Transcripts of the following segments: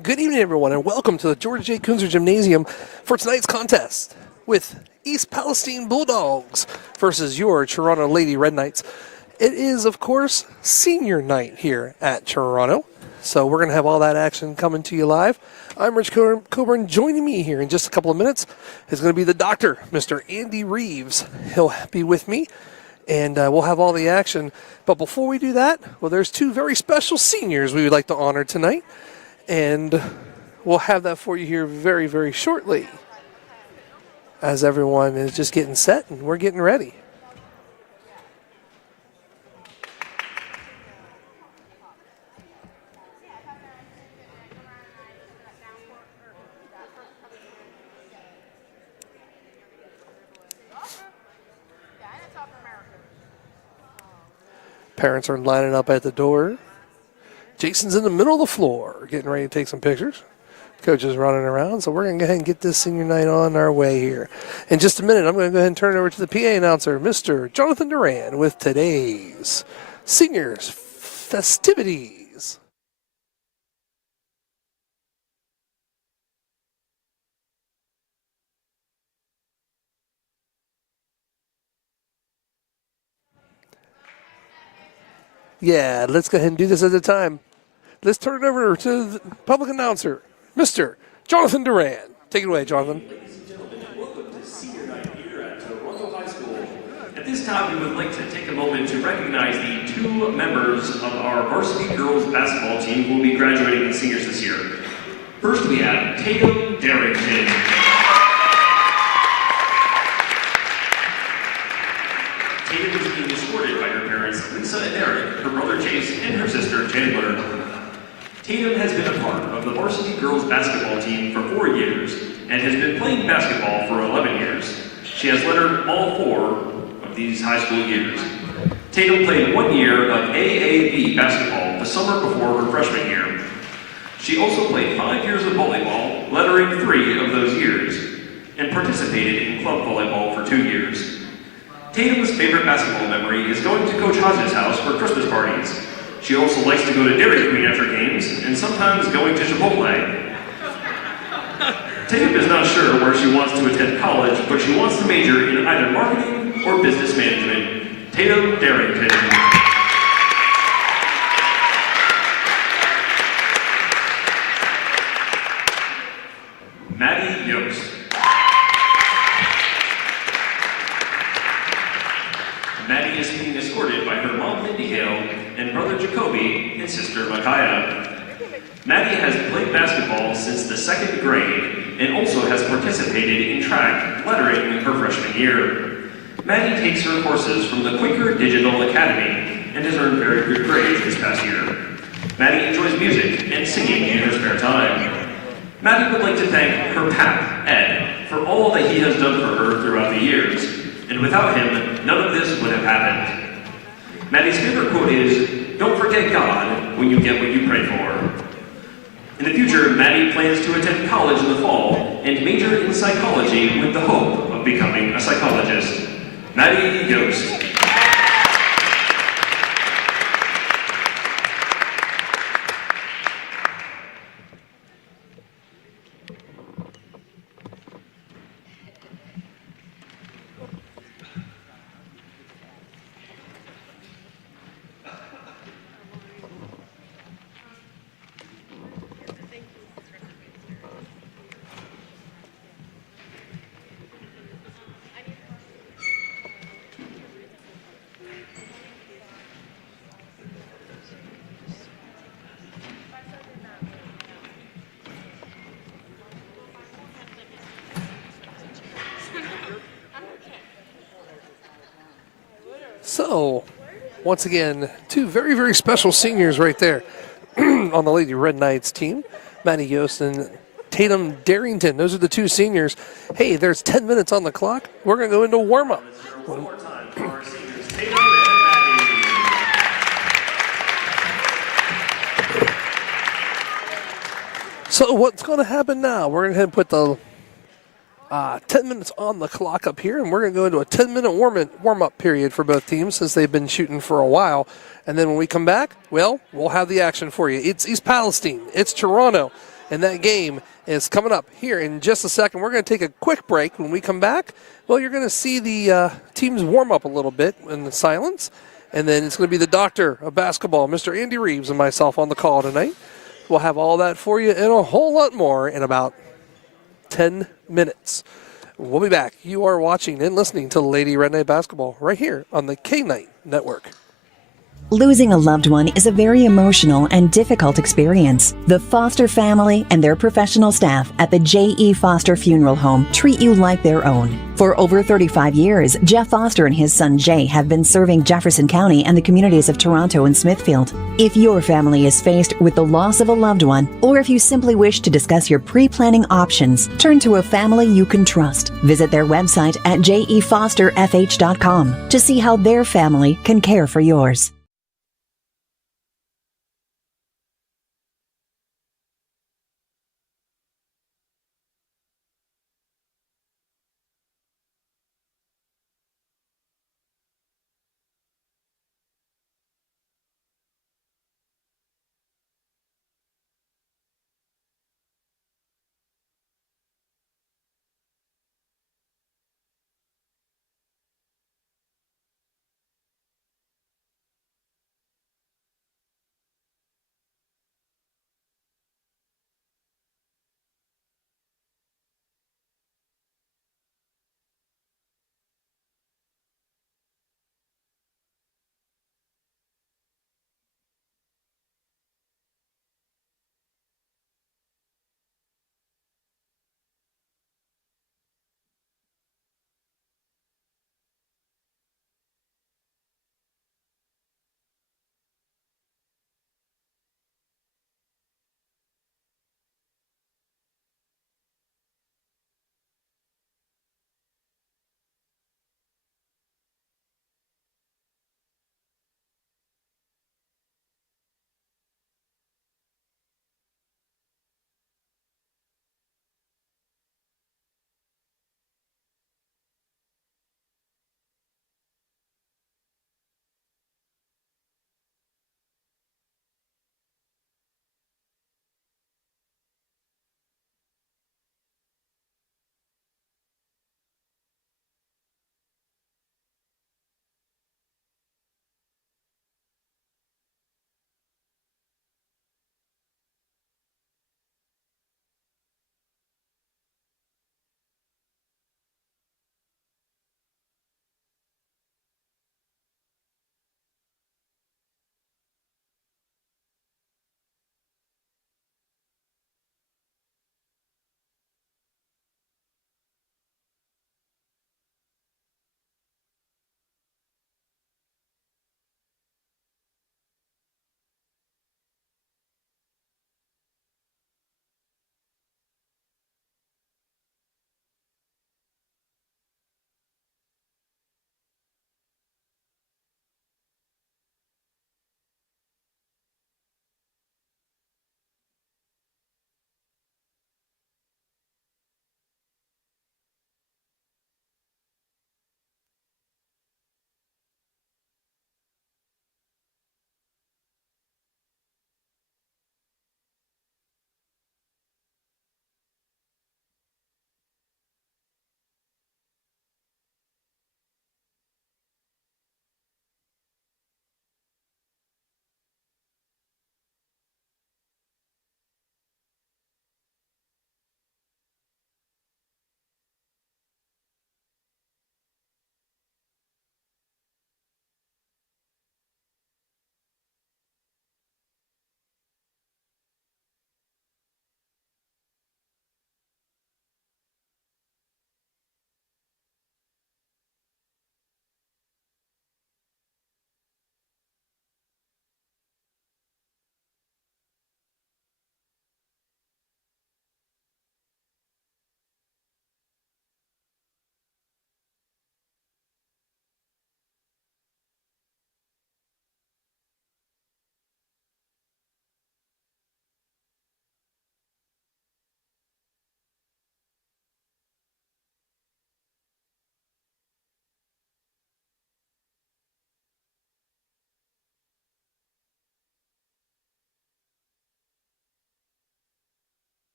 Good evening, everyone, and welcome to the George J. Kunzer Gymnasium for tonight's contest with East Palestine Bulldogs versus your Toronto Lady Red Knights. It is, of course, senior night here at Toronto, so we're going to have all that action coming to you live. I'm Rich Coburn. Joining me here in just a couple of minutes is going to be the doctor, Mr. Andy Reeves. He'll be with me, and we'll have all the action. But before we do that, well, there's two very special seniors we would like to honor tonight. And we'll have that for you here very, very shortly as everyone is just getting set and we're getting ready. Parents are lining up at the door. Jason's in the middle of the floor, getting ready to take some pictures. Coach is running around, so we're going to go ahead and get this senior night on our way here. In just a minute, I'm going to go ahead and turn it over to the PA announcer, Mr. Jonathan Duran, with today's seniors festivities. Yeah, let's go ahead and do this at a time. Let's turn it over to the public announcer, Mr. Jonathan Duran. Take it away, Jonathan. Ladies and gentlemen, welcome to senior night here at Toronto High School. At this time, we would like to take a moment to recognize the two members of our varsity girls basketball team who will be graduating as seniors this year. First, we have Tatum Darrington. Tatum is being escorted by her parents, Lisa and Eric, her brother Chase, and her sister Chandler. Tatum has been a part of the varsity girls basketball team for 4 years and has been playing basketball for 11 years. She has lettered all 4 of these high school years. Tatum played 1 year of AAB basketball the summer before her freshman year. She also played 5 years of volleyball, lettering 3 of those years, and participated in club volleyball for 2 years. Tatum's favorite basketball memory is going to Coach Hodge's house for Christmas parties. She also likes to go to Dairy Queen after games, and sometimes going to Chipotle. Tatum is not sure where she wants to attend college, but she wants to major in either marketing or business management. Tatum Darrington. Maddie Yost. Maddie is being escorted by her mom, Mindy Hale, and brother Jacoby and sister Micaiah. Maddie has played basketball since the 2nd grade and also has participated in track, lettering her freshman year. Maddie takes her courses from the Quaker Digital Academy and has earned very good grades this past year. Maddie enjoys music and singing in her spare time. Maddie would like to thank her pap, Ed, for all that he has done for her throughout the years. And without him, none of this would have happened. Maddie's favorite quote is, "Don't forget God when you get what you pray for." In the future, Maddie plans to attend college in the fall and major in psychology with the hope of becoming a psychologist. Maddie Yost. So, once again, two very, very special seniors right there on the Lady Red Knights team. Maddie Yost and Tatum Darrington. Those are the two seniors. Hey, there's 10 minutes on the clock. We're going to go into warm-up. One more time for our seniors, Tatum and Maddie. So what's going to happen now? We're going to put the 10 minutes on the clock up here, and we're going to go into a 10-minute warm-up period for both teams since they've been shooting for a while. And then when we come back, well, we'll have the action for you. It's East Palestine. It's Toronto. And that game is coming up here in just a second. We're going to take a quick break. When we come back, well, you're going to see the teams warm up a little bit in the silence. And then it's going to be the doctor of basketball, Mr. Andy Reeves, and myself on the call tonight. We'll have all that for you and a whole lot more in about 10 minutes. We'll be back. You are watching and listening to Lady Red Knight Basketball right here on the K-Night Network. Losing a loved one is a very emotional and difficult experience. The Foster family and their professional staff at the J.E. Foster Funeral Home treat you like their own. For over 35 years, Jeff Foster and his son Jay have been serving Jefferson County and the communities of Toronto and Smithfield. If your family is faced with the loss of a loved one, or if you simply wish to discuss your pre-planning options, turn to a family you can trust. Visit their website at jefosterfh.com to see how their family can care for yours.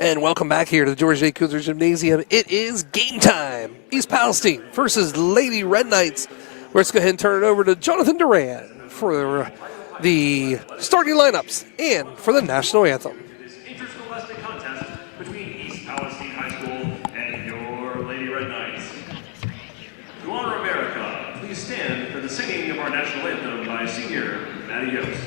And welcome back here to the Georgia J. Kunzer Gymnasium. It is game time. East Palestine versus Lady Red Knights. Let's go ahead and turn it over to Jonathan Duran for the starting lineups and for the national anthem. This interscholastic contest between East Palestine High School and your Lady Red Knights. To honor America, please stand for the singing of our national anthem by senior Maddie Yost.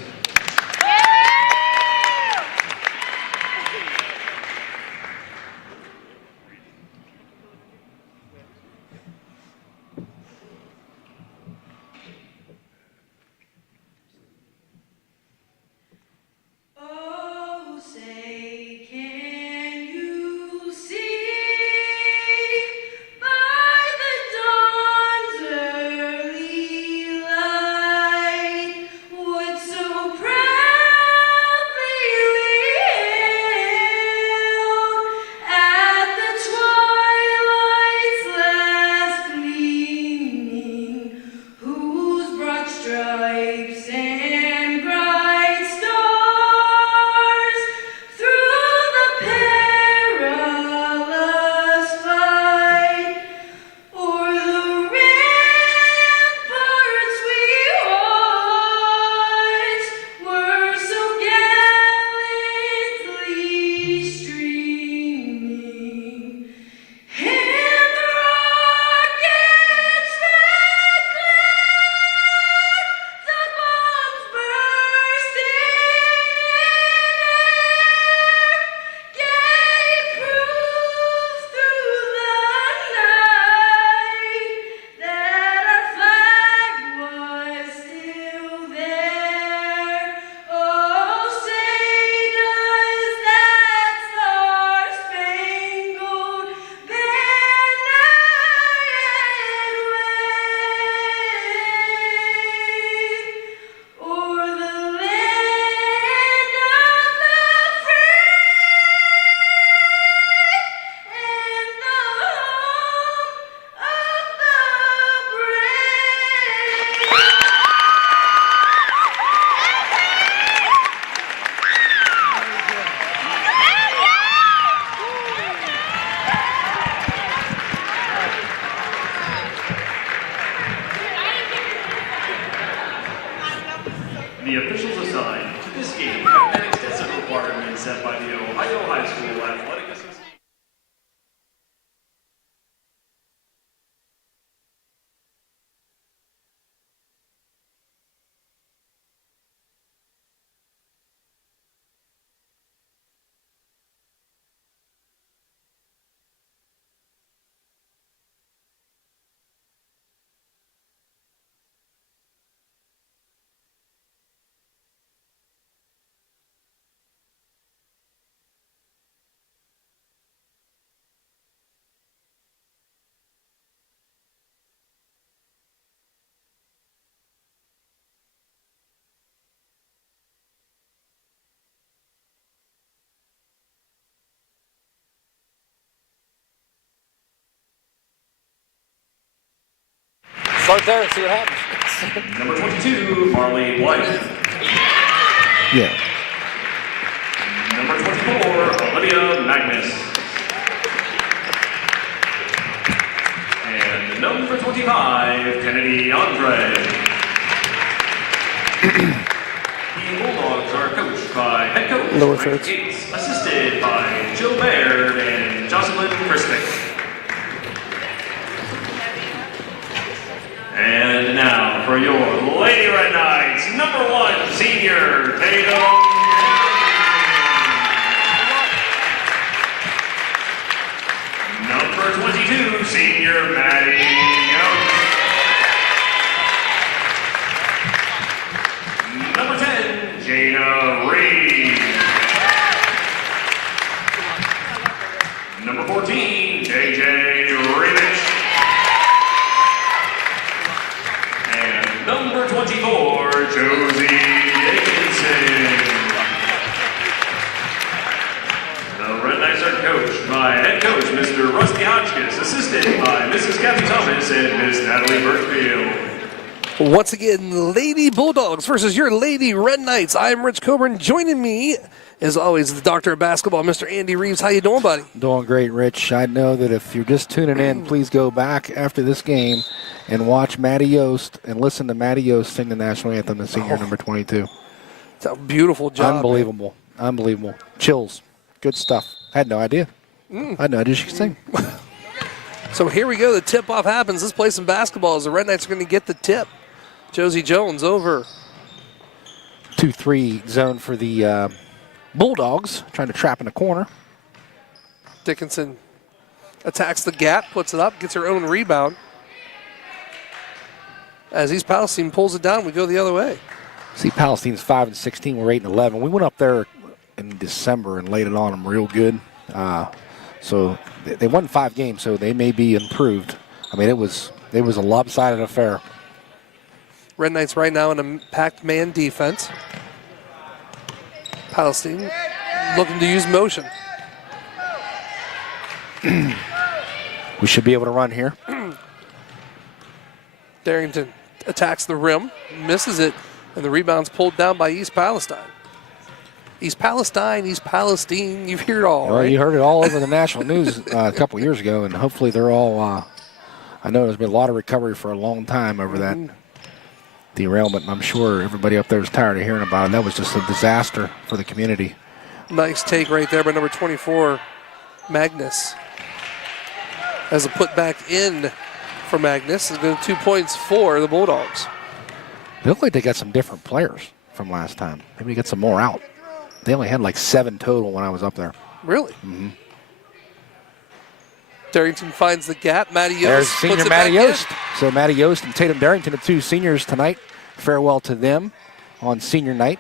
The officials assigned to this game have met extensive requirements set by the Ohio High School Athletic Association. Start there and see what happens. Number 22, Marley Blythe. Yeah. Number 24, Olivia Magnus. And number 25, Kennedy Andre. The Bulldogs are coached by head coach Lower Frank thirds. Gates, assisted by Jill Baird and Jocelyn Christick. And now for your Lady Red Knights, number 1, senior Tatum. Number 22, senior Maddie Yost. Number 10, Jana Reed. Number 14, JJ Rivich. And number 24, Josie Dickinson. The Red Knights are coached by head coach Mr. Rusty Hotchkiss, assisted by Mrs. Kathy Thomas and Miss Natalie Burkfield. Once again, Lady Bulldogs versus your Lady Red Knights. I'm Rich Coburn. Joining me As always, the doctor of basketball, Mr. Andy Reeves. How you doing, buddy? Doing great, Rich. I know that if you're just tuning in, please go back after this game and watch Matty Yost and listen to Matty Yost sing the national anthem, the senior number 22. It's a beautiful job. Unbelievable. Man. Unbelievable. Chills. Good stuff. Had no idea. I had no idea she could sing. So here we go. The tip-off happens. Let's play some basketball as the Red Knights are going to get the tip. Josie Jones over. 2-3 zone for the Bulldogs, trying to trap in the corner. Dickinson attacks the gap, puts it up, gets her own rebound. As East Palestine pulls it down, we go the other way. See, Palestine's 5-16. We're 8-11. We went up there in December and laid it on them real good. So they won 5 games, so they may be improved. I mean, it was a lopsided affair. Red Knights right now in a packed man defense. Palestine looking to use motion. We should be able to run here. Darrington attacks the rim, misses it, and the rebound's pulled down by East Palestine. East Palestine, East Palestine, you've heard it all, Well, right? you heard it all over the national news a couple years ago, and hopefully they're all, I know there's been a lot of recovery for a long time over that derailment, and I'm sure everybody up there is tired of hearing about it. That was just a disaster for the community. Nice take right there by number 24, Magnus. As a putback in for Magnus, is going to 2 points for the Bulldogs. They look like they got some different players from last time. Maybe get some more out. They only had like 7 total when I was up there. Really? Mm-hmm. Darrington finds the gap. Matty Yost There's puts senior it Matty back in. Yost. So Matty Yost and Tatum Darrington, the 2 seniors tonight. Farewell to them on senior night.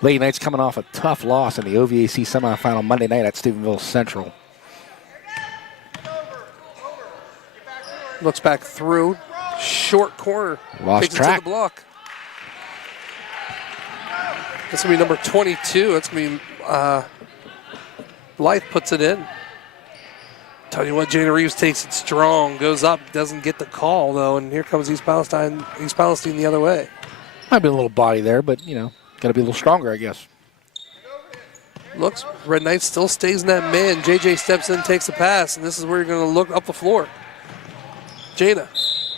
Lady Knights coming off a tough loss in the OVAC semifinal Monday night at Stephenville Central. Looks back through. Short corner. Lost Takes track. it to the block. That's going to be number 22. That's going to be Blythe puts it in. Tell you what, Jana Reeves takes it strong, goes up, doesn't get the call, though, and here comes East Palestine the other way. Might be a little body there, but, got to be a little stronger, I guess. Looks, Red Knights still stays in that man. JJ steps in, takes the pass, and this is where you're going to look up the floor. Jana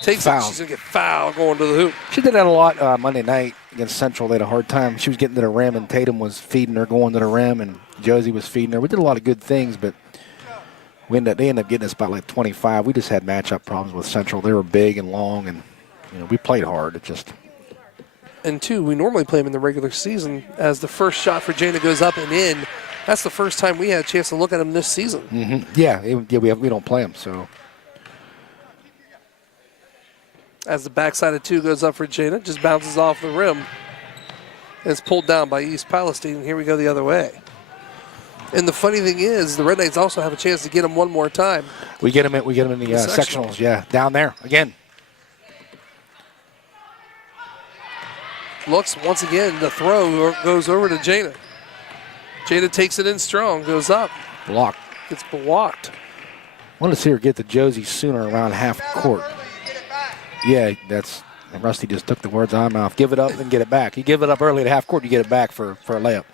takes Foul. it. She's going to get fouled going to the hoop. She did that a lot Monday night against Central. They had a hard time. She was getting to the rim, and Tatum was feeding her going to the rim, and Josie was feeding her. We did a lot of good things, but they ended up getting us about like 25. We just had matchup problems with Central. They were big and long, and we played hard. It just... And 2, we normally play them in the regular season as the first shot for Jana goes up and in. That's the first time we had a chance to look at them this season. Mm-hmm. Yeah, we don't play them, so... As the backside of 2 goes up for Jana, just bounces off the rim. And it's pulled down by East Palestine, and here we go the other way. And the funny thing is, the Red Knights also have a chance to get them one more time. We get them in the sectionals, yeah, down there again. Looks, once again, the throw goes over to Jana. Jana takes it in strong, goes up. Blocked. Gets blocked. Want to see her get to Josie sooner around half court. Yeah, and Rusty just took the words out of my mouth. Give it up and get it back. You give it up early at half court, you get it back for a layup.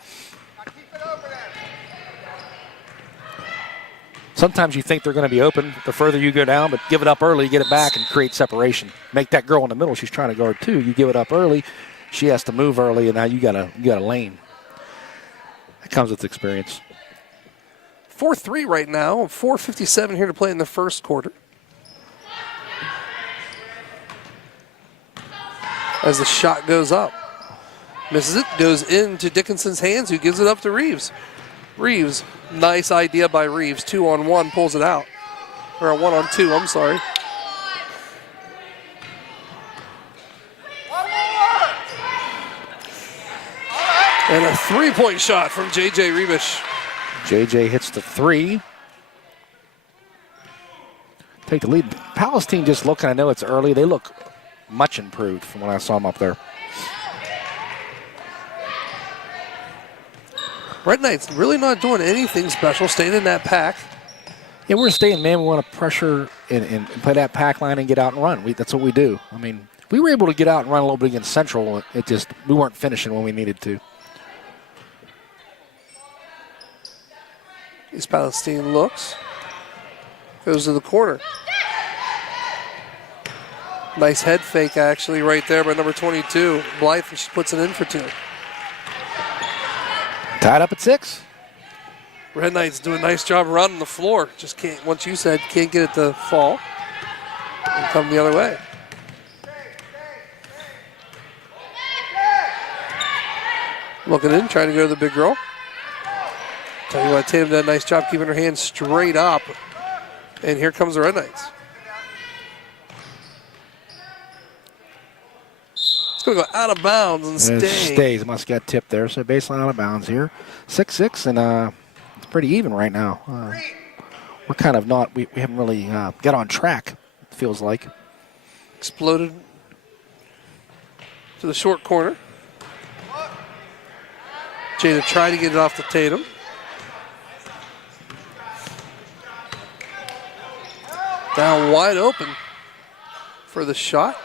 Sometimes you think they're going to be open the further you go down, but give it up early, get it back, and create separation. Make that girl in the middle she's trying to guard too. You give it up early, she has to move early, and now you got a lane. That comes with experience. 4-3 right now. 4:57 here to play in the first quarter. As the shot goes up. Misses it, goes into Dickinson's hands, who gives it up to Reeves. Reeves, nice idea by Reeves. 2-on-1, pulls it out. Or a 1-on-2, I'm sorry. And a 3-point shot from J.J. Rebish. JJ hits the 3. Take the lead. Palestine just looking, I know it's early, they look much improved from when I saw them up there. Red Knights really not doing anything special, staying in that pack. Yeah, we're staying, man. We want to pressure and play that pack line and get out and run. That's what we do. I mean, we were able to get out and run a little bit against Central. It just, we weren't finishing when we needed to. East Palestine looks. Goes to the corner. Nice head fake, actually, right there by number 22, Blythe, and she puts it in for 2. Tied up at 6. Red Knights do a nice job running the floor. Just can't, once you said, can't get it to fall and come the other way. Looking in, trying to go to the big girl. Tell you what, Tatum did a nice job keeping her hands straight up. And here comes the Red Knights. It's going to go out of bounds and It stay. stays. Must get tipped there. So baseline out of bounds here. 6-6, and it's pretty even right now. We're kind of not, we haven't really got on track, it feels like. Exploded to the short corner. Jada tried to get it off to Tatum. Down wide open for the shot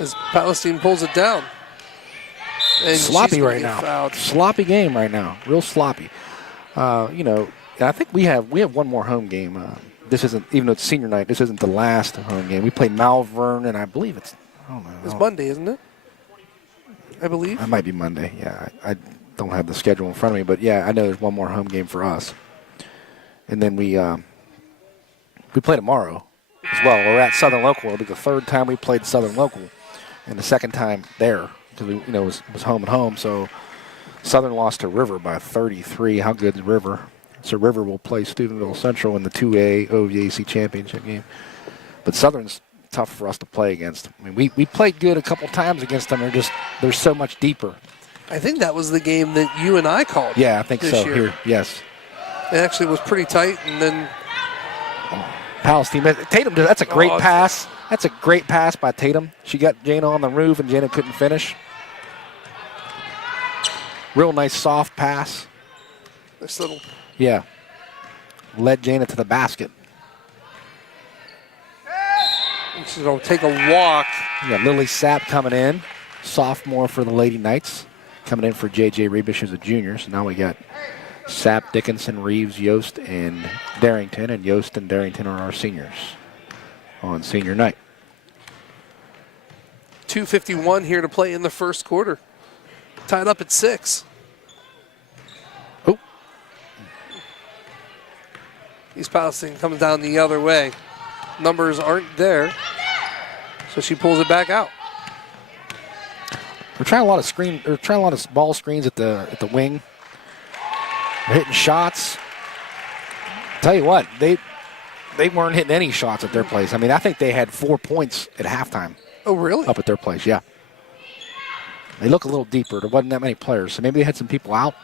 as Palestine pulls it down. And Sloppy she's gonna right get now. fouled. Sloppy game right now. Real sloppy. I think we have one more home game. This isn't, even though it's senior night, this isn't the last home game. We play Malvern, and I believe it's, I don't know. It's Monday, isn't it? I believe. It might be Monday. Yeah, I don't have the schedule in front of me, but yeah, I know there's one more home game for us. And then we play tomorrow as well. We're at Southern Local. It'll be the 3rd time we played Southern Local, and the 2nd time there because we, it was home and home. So Southern lost to River by 33. How good is River? So River will play Steubenville Central in the 2A OVAC championship game. But Southern's tough for us to play against. I mean, we played good a couple times against them. They're so much deeper. I think that was the game that you and I called. Yeah, I think this so. year. Here, yes. It actually was pretty tight, and then Palestine. Tatum, that's a great Oh, pass. That's a great pass by Tatum. She got Jana on the roof, and Jana couldn't finish. Real nice soft pass. this little Yeah. Led Jana to the basket. she's going to take a walk. You got Lily Sapp coming in, sophomore for the Lady Knights. Coming in for J.J. Rebish, who's a junior. So now we got Sapp, Dickinson, Reeves, Yost, and Darrington. And Yost and Darrington are our seniors on senior night. 2:51 here to play in the first quarter. Tied up at 6. Oh, East Palestine comes down the other way. Numbers aren't there, so she pulls it back out. we're trying a lot of ball screens at the wing. They're hitting shots. Tell you what, they weren't hitting any shots at their place. I mean, I think they had 4 points at halftime. Oh, really? Up at their place, yeah. They look a little deeper. There wasn't that many players, so maybe they had some people out.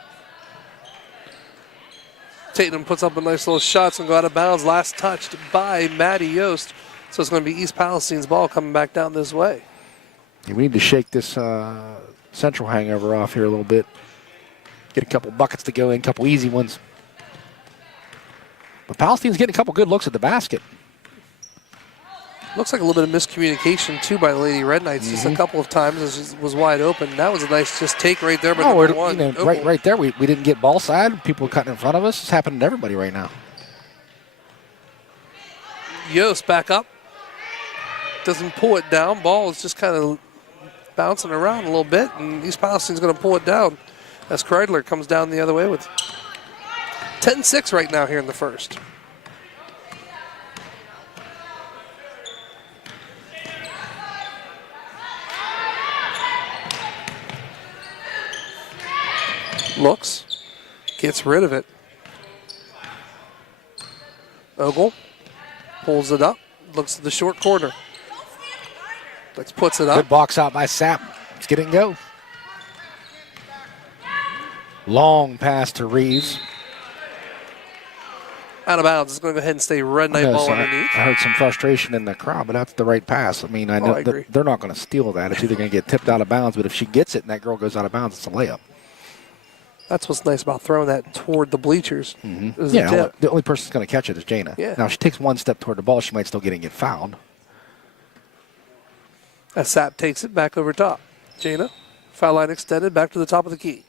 Tatum puts up a nice little shot and go out of bounds. Last touched by Maddie Yost. So it's going to be East Palestine's ball coming back down this way. Yeah, we need to shake this Central hangover off here a little bit. Get a couple buckets to go in, a couple easy ones. But Palestine's getting a couple good looks at the basket. Looks like a little bit of miscommunication, too, by the Lady Red Knights. Just a couple of times as it was wide open. That was a nice just take right there by number 1. Right there, we didn't get ball side. People were cutting in front of us. It's happening to everybody right now. Yost back up. Doesn't pull it down. Ball is just kind of bouncing around a little bit, and East Palestine's going to pull it down as Kreidler comes down the other way with 10-6 right now here in the first. Looks, gets rid of it. Ogle pulls it up, looks at the short corner. Puts it up. Good box out by Sapp. Let's get it and go. Long pass to Reeves. Out of bounds. It's going to go ahead and stay Red Knight ball underneath. I heard some frustration in the crowd, but that's the right pass. I mean, I know I agree. they're not going to steal that. It's either going to get tipped out of bounds, but if she gets it and that girl goes out of bounds, it's a layup. That's what's nice about throwing that toward the bleachers. Is a Yeah, tip. the only person that's going to catch it is Jana. Yeah. Now, if she takes one step toward the ball, she might still get fouled. As Sapp takes it back over top. Jana, foul line extended, back to the top of the key.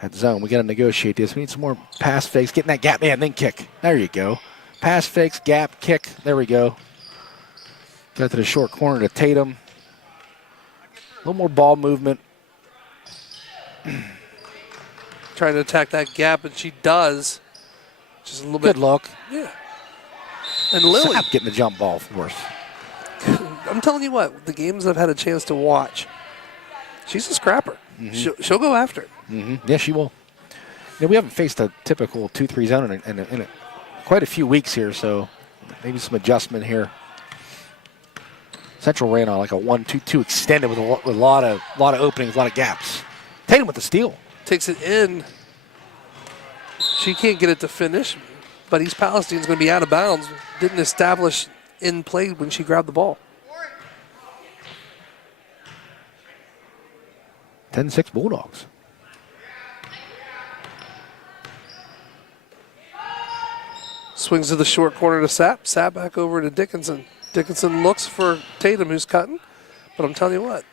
That zone, we got to negotiate this. We need some more pass fakes, getting that gap, and then kick. There you go. Pass fakes, gap, kick. There we go. Got to the short corner to Tatum. A little more ball movement. Trying to attack that gap, and she does. Just a little Good bit. look. Yeah. And Lily. Sapp getting the jump ball for us. I'm telling you what, the games I've had a chance to watch, she's a scrapper. She'll go after it. Yeah, she will. You know, we haven't faced a typical 2-3 zone in quite a few weeks here, so maybe some adjustment here. Central ran on like a 1-2-2 extended with a lot of openings, a lot of gaps. Tatum with the steal. Takes it in. She can't get it to finish, but East Palestine's going to be out of bounds. Didn't establish in play when she grabbed the ball. 10-6 Bulldogs. Swings to the short corner to Sapp. Sapp back over to Dickinson. Dickinson looks for Tatum, who's cutting. But I'm telling you what.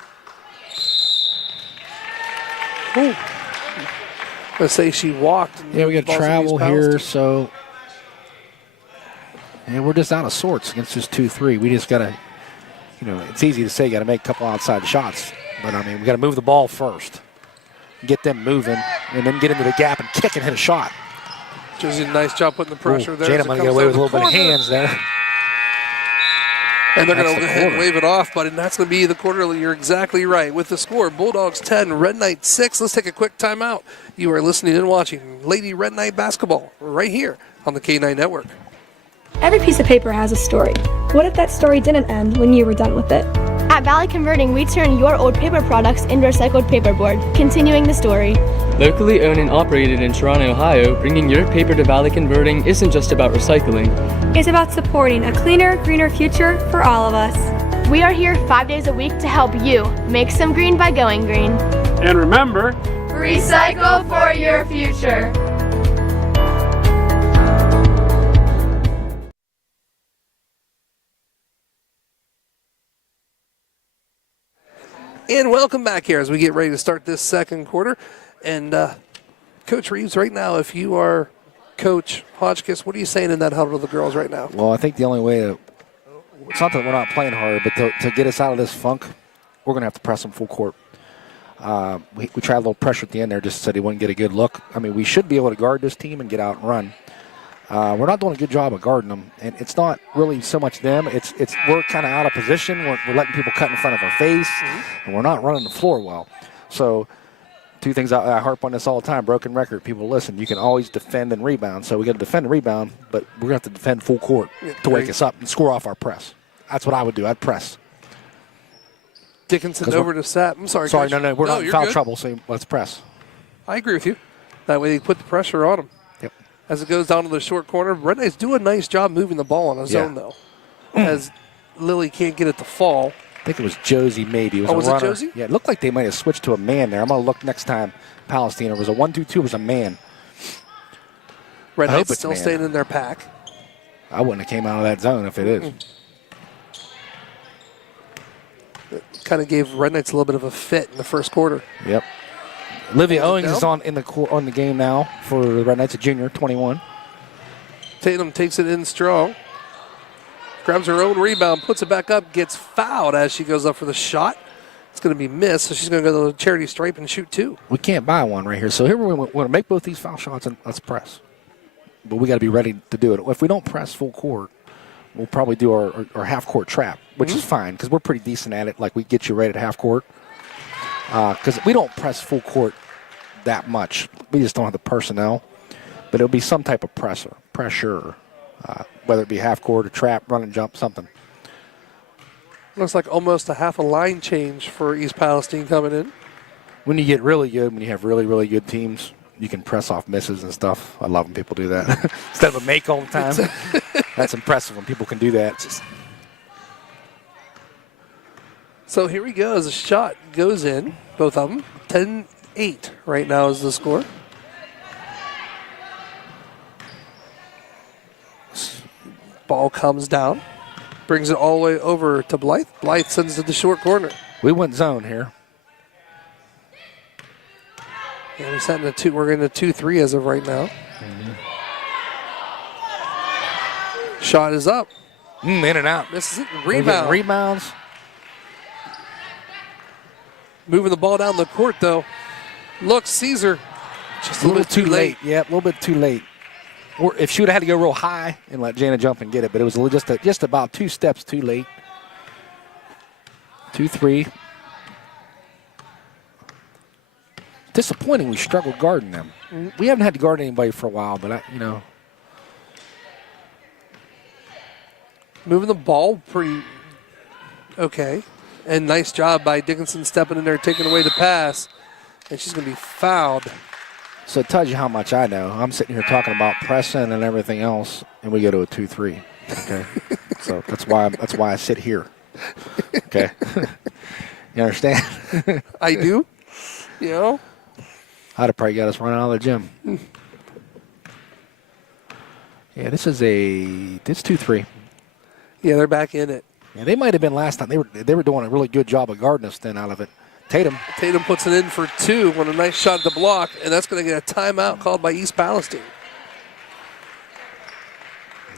Ooh. I'm going to say she walked. Yeah, we got to Ball's in travel East here, Palestine. so. And we're just out of sorts against just 2-3. We just got to, it's easy to say you got to make a couple outside shots. But, I mean, we got to move the ball first. Get them moving, and then get into the gap and kick and hit a shot. Josie, nice job putting the pressure there. Jada as it might comes get away with a down little the bit of corner. hands there. And they're going to That's the go ahead and quarter. wave it off, but that's going to be the quarter. You're exactly right. With the score, Bulldogs 10, Red Knight 6. Let's take a quick timeout. You are listening and watching Lady Red Knight basketball right here on the K9 Network. Every piece of paper has a story. What if that story didn't end when you were done with it? At Valley Converting, we turn your old paper products into recycled paperboard, continuing the story. Locally owned and operated in Toronto, Ohio, bringing your paper to Valley Converting isn't just about recycling. It's about supporting a cleaner, greener future for all of us. We are here 5 days a week to help you make some green by going green. And remember, Recycle for your future. And welcome back here as we get ready to start this second quarter. And Coach Reeves, right now, if you are Coach Hodgkiss, what are you saying in that huddle to the girls right now? Well, I think the only way it's not that we're not playing hard, but to get us out of this funk, we're going to have to press them full court. We tried a little pressure at the end there just so they wouldn't get a good look. I mean, we should be able to guard this team and get out and run. We're not doing a good job of guarding them, and it's not really so much them. It's we're kind of out of position. We're letting people cut in front of our face, and we're not running the floor well. So two things I harp on this all the time, broken record. People listen, you can always defend and rebound. So we got to defend and rebound, but we're going to have to defend full court to wake us up and score off our press. That's what I would do. I'd press. Dickinson over to Sapp. I'm sorry, Sorry, Coach. no, we're not in you're foul good. trouble, so let's press. I agree with you. That way they put the pressure on them. Yep. As it goes down to the short corner, Red Knights do a nice job moving the ball on a zone, though. As Lily can't get it to fall. I think it was Josie maybe. It was Oh, a was it runner. Josie? Yeah, it looked like they might have switched to a man there. I'm going to look next time, Palestine. It was a 1-2-2. It was a man. Red I hope Knights it's still man. staying in their pack. I wouldn't have came out of that zone if it is. Kind of gave Red Knights a little bit of a fit in the first quarter. Yep. Olivia Owings down. is on the game now for the Red Knights, a junior, 21. Tatum takes it in strong. Grabs her own rebound, puts it back up, gets fouled as she goes up for the shot. It's going to be missed, so she's going to go to the charity stripe and shoot two. We can't buy one right here. So here we want to make both these foul shots and let's press. But we got to be ready to do it. If we don't press full court, we'll probably do our half-court trap, which is fine because we're pretty decent at it. Like, we get you right at half-court. Because we don't press full court that much. We just don't have the personnel. But it'll be some type of pressure, whether it be half-court or trap, run and jump, something. Looks like almost a half a line change for East Palestine coming in. When you get really good, when you have really, really good teams, you can press off misses and stuff. I love when people do that. Instead of a make all the time. That's impressive when people can do that. So here we go as a shot goes in, both of them. 10-8 right now is the score. Ball comes down. Brings it all the way over to Blythe. Blythe sends it to the short corner. We went zone here. Yeah, we're setting a 2. We're in a 2-3 as of right now. Shot is up. In and out. Misses it. We're getting Rebound. Rebounds. Moving the ball down the court, though. Looks, Caesar. Just a little bit too late. Yeah, a little bit too late. Or if she would have had to go real high and let Jana jump and get it, but it was just about 2 steps too late. 2-3. Disappointing we struggled guarding them. We haven't had to guard anybody for a while, but Moving the ball pretty okay. And nice job by Dickinson stepping in there, taking away the pass. And she's going to be fouled. So it tells you how much I know. I'm sitting here talking about pressing and everything else, and we go to a 2-3. Okay, so that's why I sit here. Okay, you understand? I do. You know, I'd have probably got us running out of the gym. Yeah, this is 2-3. Yeah, they're back in it. Yeah, they might have been last time. They were doing a really good job of guarding us then out of it. Tatum puts it in for 2 with a nice shot at the block, and that's going to get a timeout called by East Palestine.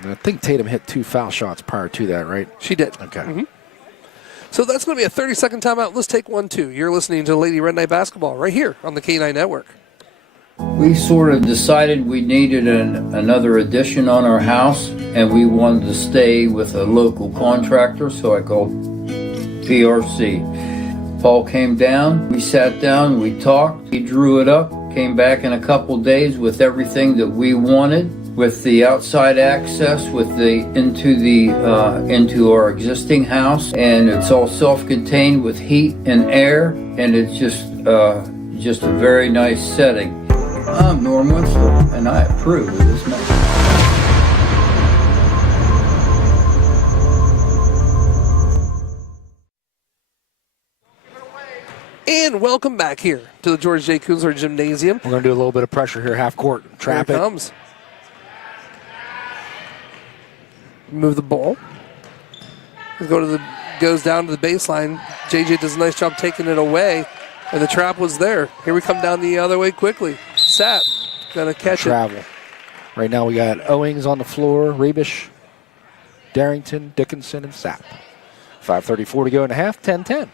I think Tatum hit 2 foul shots prior to that, right? She did. Okay. So that's going to be a 30-second timeout. Let's take 1-2. You're listening to Lady Red Knight Basketball right here on the K9 Network. We sort of decided we needed another addition on our house, and we wanted to stay with a local contractor, so I called PRC. Paul came down, we sat down, we talked, he drew it up, came back in a couple days with everything that we wanted, with the outside access, with the into our existing house, and it's all self-contained with heat and air, and it's just a very nice setting. I'm Norm Winslow, and I approve of this message. And welcome back here to the George J. Kunzler Gymnasium. We're going to do a little bit of pressure here, half court. Trap Here it. it comes. Move the ball. Goes down to the baseline. JJ does a nice job taking it away, and the trap was there. Here we come down the other way quickly. Sapp gonna catch Travel. Right now we got Owings on the floor, Rebish, Darrington, Dickinson, and Sapp. 5:34 to go in the half, 10-10.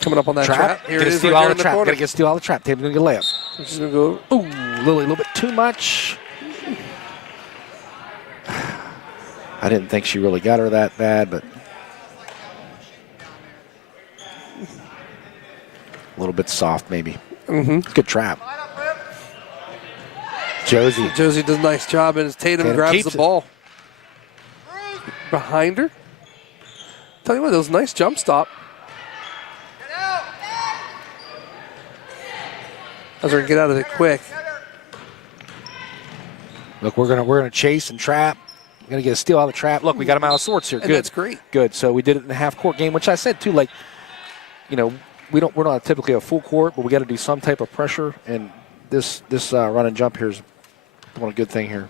Coming up on that trap. Here it is steal right all there the in the trap. corner. Gotta get steal all the trap. Tatum's gonna get a layup. She's gonna go. Ooh, Lily, a little bit too much. I didn't think she really got her that bad, but a little bit soft maybe. Good trap. Josie does a nice job, and as Tatum grabs the ball. Behind her. Tell you what, that was a nice jump stop. As we're gonna get out of it quick. Look, we're gonna chase and trap. We're gonna get a steal out of the trap. Look, we got him out of sorts here. And Good. that's great. Good. So we did it in the half court game, which I said too. Like, we're not typically a full court, but we got to do some type of pressure. And this run and jump here is one good thing here.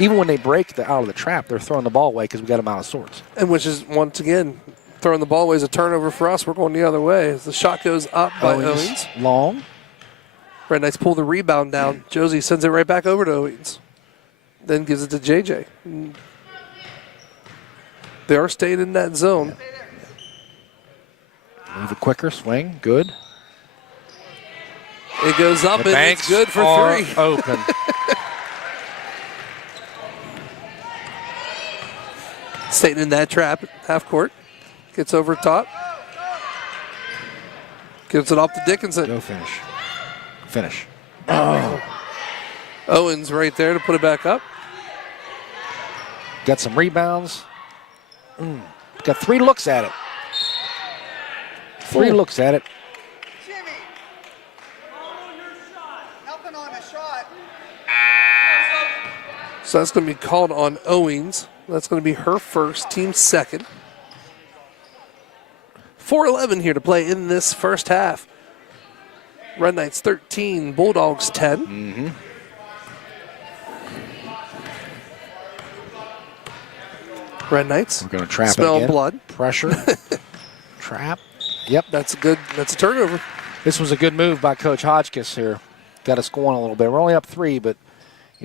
Even when they break out of the trap, they're throwing the ball away because we got them out of sorts. And which is once again throwing the ball away is a turnover for us. We're going the other way as the shot goes up by Owens. Long. Red Knights pull the rebound down. Josie sends it right back over to Owens. Then gives it to JJ. They are staying in that zone. Move it quicker, swing, good. It goes up and it's good for 3. Open. Staying in that trap, half court. Gets over top. Gives it off to Dickinson. Go finish. Finish. Owens right there to put it back up. Got some rebounds. Got 3 looks at it. 3 looks at it. Jimmy, helping on a shot. So that's going to be called on Owens. That's going to be her first, team second. 4:11 here to play in this first half. Red Knights 13, Bulldogs 10. Red Knights. We're going to trap it Smell again. blood. Pressure. Trap. Yep. That's a turnover. This was a good move by Coach Hodgkiss here. Got us going a little bit. We're only up 3, but,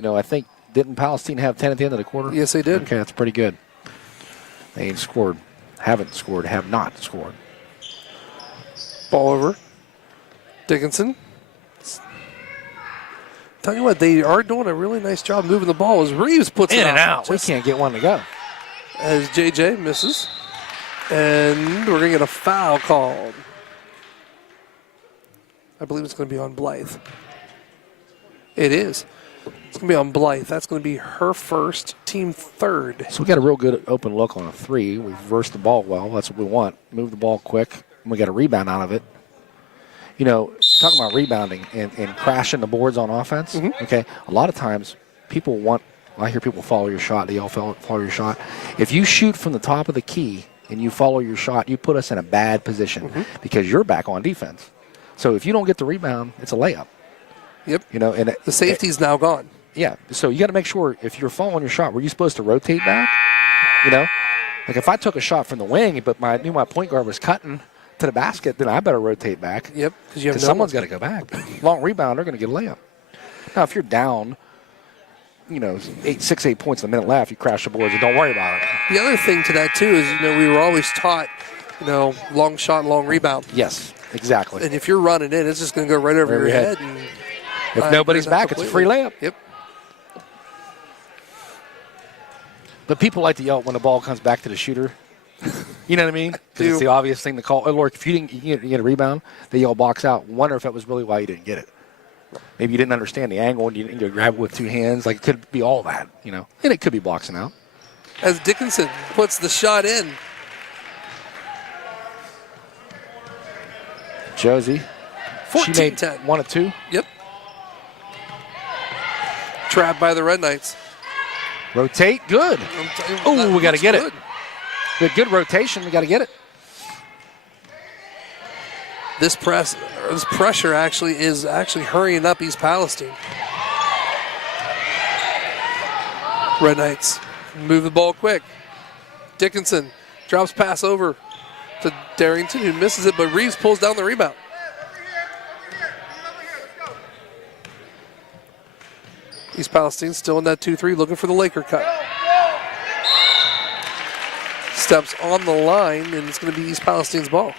I think, didn't Palestine have 10 at the end of the quarter? Yes, they did. Okay, that's pretty good. They ain't scored. Haven't scored. Have not scored. Ball over. Dickinson. Tell you what, they are doing a really nice job moving the ball as Reeves puts it In and out. We just can't get one to go. as JJ misses. And we're going to get a foul called. I believe it's going to be on Blythe. It is. It's going to be on Blythe. That's going to be her first, team third. So we got a real good open look on a 3. We reversed the ball well. That's what we want. Move the ball quick. And we got a rebound out of it. Talking about rebounding and crashing the boards on offense, okay, a lot of times I hear people follow your shot. They all follow your shot. If you shoot from the top of the key and you follow your shot, you put us in a bad position because you're back on defense. So if you don't get the rebound, it's a layup. Yep. And the safety's now gone. Yeah. So you got to make sure if you're following your shot, were you supposed to rotate back? Like if I took a shot from the wing, but I knew my point guard was cutting to the basket, then I better rotate back. Yep. Because someone's got to go back. Long rebound, they're going to get a layup. Now, if you're down, 6, 8 points in a minute left, you crash the boards and don't worry about it. The other thing to that, too, is, we were always taught, long shot, long rebound. Yes, exactly. And if you're running in, it's just going to go right over your head. And if nobody's back, it's a free layup. Yep. But people like to yell when the ball comes back to the shooter. You know what I mean? Because it's the obvious thing to call. Or if you didn't get a rebound, they yell box out. Wonder if that was really why you didn't get it. Maybe you didn't understand the angle and you didn't grab it with 2 hands. Like, it could be all that, And it could be boxing out. As Dickinson puts the shot in. Josie. 14-10. She made 1 of 2. Yep. Trapped by the Red Knights. Rotate. Good. Oh, we got to get it. Good rotation. We got to get it. This pressure is hurrying up East Palestine. Red Knights move the ball quick. Dickinson drops pass over to Darrington, who misses it, but Reeves pulls down the rebound. East Palestine still in that 2-3, looking for the Laker cut. Steps on the line, and it's going to be East Palestine's ball.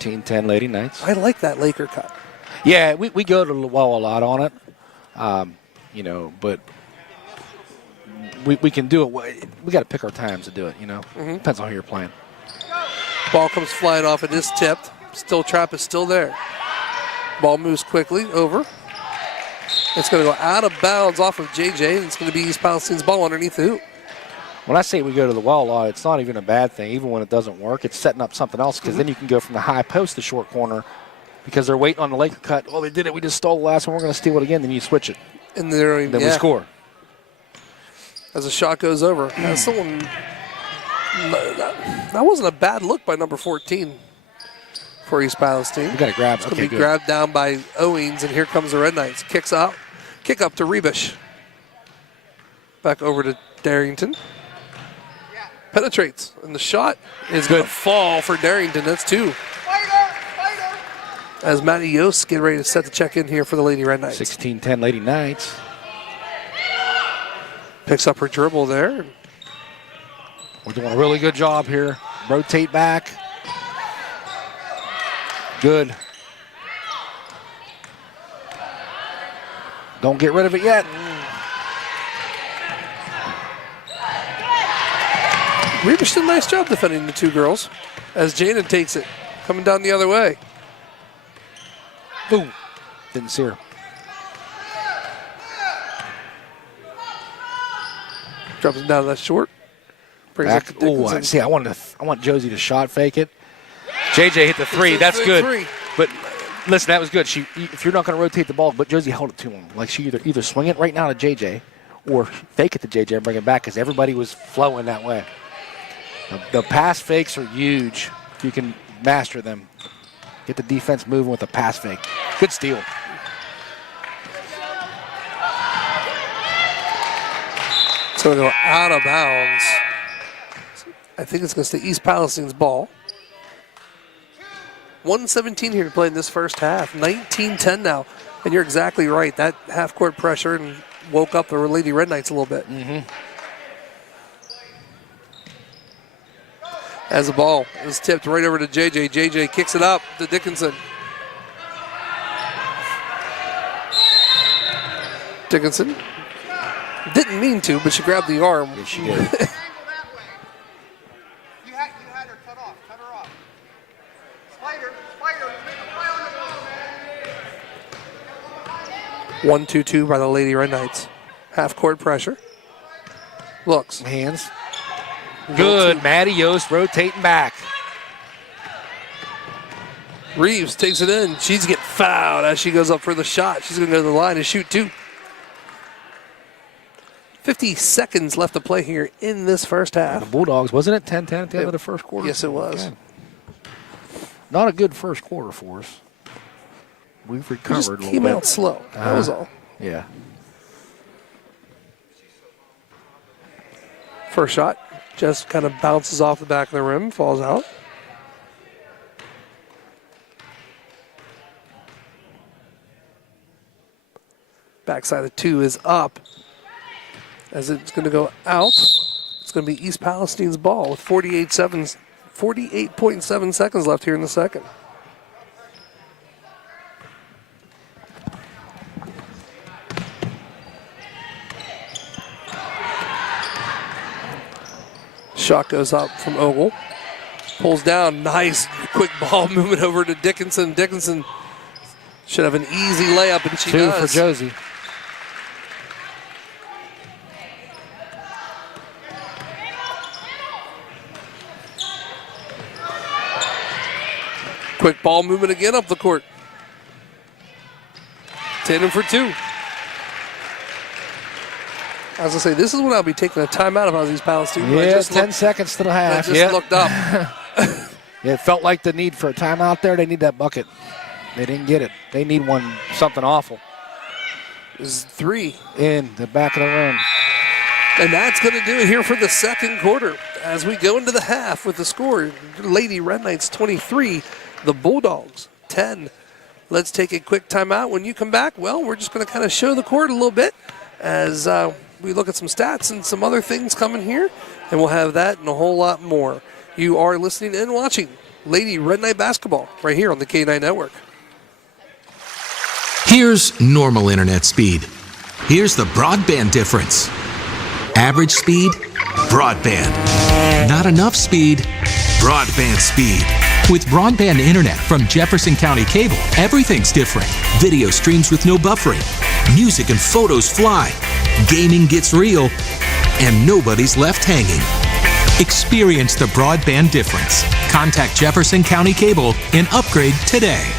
14-10 Lady Knights. I like that Laker cut. Yeah, we go to the well a lot on it, but we can do it. We got to pick our times to do it, Depends on who you're playing. Ball comes flying off, it is tipped. Still, trap is still there. Ball moves quickly over. It's going to go out of bounds off of JJ, and it's going to be East Palestine's ball underneath the hoop. When I say we go to the well a lot, it's not even a bad thing. Even when it doesn't work, it's setting up something else because then you can go from the high post to short corner because they're waiting on the Laker cut. Oh, they did it. We just stole the last one. We're going to steal it again. Then you switch it. And then we score. As the shot goes over. That wasn't a bad look by number 14 for East Palestine. We got to grab. It's going to be grabbed down by Owings, and here comes the Red Knights. Kick up to Rebish. Back over to Darrington. Penetrates, and the shot is going to fall for Darrington. That's 2. As Matty Yost get ready to set the check in here for the Lady Red Knights. 16-10 Lady Knights. Picks up her dribble there. We're doing a really good job here. Rotate back. Good. Don't get rid of it yet. Rebish did a nice job defending the 2 girls as Jaden takes it, coming down the other way. Boom. Didn't see her. Drops it down to that short. Brings Back. it to Dickinson. See, I want Josie to shot fake it. JJ hit the 3. That's good. 3. But listen, that was good. If you're not going to rotate the ball, but Josie held it to him. Like she either swing it right now to JJ or fake it to JJ and bring it back because everybody was flowing that way. The pass fakes are huge if you can master them. Get the defense moving with a pass fake. Good steal. It's going to go out of bounds. I think it's going to stay East Palestine's ball. 1:17 here to play in this first half. 19-10 now. And you're exactly right. That half-court pressure and woke up the Lady Red Knights a little bit. As the ball is tipped right over to JJ. JJ kicks it up to Dickinson. Dickinson didn't mean to, but she grabbed the arm. Yes, she did. Angle that way. You had her cut off. Cut her off. Spider. Make a play on the ball, man. 1-2-2 by the Lady Red Knights. Half-court pressure. Looks. Hands. Good. Maddie Yost rotating back. Reeves takes it in. She's getting fouled as she goes up for the shot. She's going to go to the line and shoot two. 50 seconds left to play here in this first half. The Bulldogs, wasn't it 10-10 at the end of the first quarter? Yes, it was. Okay. Not a good first quarter for us. We've We recovered just a little came bit. out slow. That was all. Yeah. First shot just kind of bounces off the back of the rim, falls out. Backside of two is up. As it's going to go out, it's going to be East Palestine's ball with 48.7 seconds left here in the second. Shot goes up from Ogle. Pulls down. Nice quick ball movement over to Dickinson. Dickinson should have an easy layup, and she Two does. for Josie. Quick ball movement again up the court. Tatum for two. As I say, this is when I'll be taking a timeout if I was East Palestine. Yeah, 10 seconds to the I half. just looked up. Yeah, it felt like the need for a timeout there. They need that bucket. They didn't get it. They need something awful. This is three. In the back of the rim. And that's going to do it here for the second quarter. As we go into the half with the score, Lady Red Knights 23, the Bulldogs 10. Let's take a quick timeout. When you come back, well, we're just going to kind of show the court a little bit as we look at some stats and some other things coming here. And we'll have that and a whole lot more. You are listening and watching Lady Red Knight Basketball right here on the K9 Network. Here's normal internet speed. Here's the broadband difference. Average speed, broadband. Not enough speed, broadband speed. With broadband internet from Jefferson County Cable, everything's different. Video streams with no buffering. Music and photos fly. Gaming gets real. And nobody's left hanging. Experience the broadband difference. Contact Jefferson County Cable and upgrade today.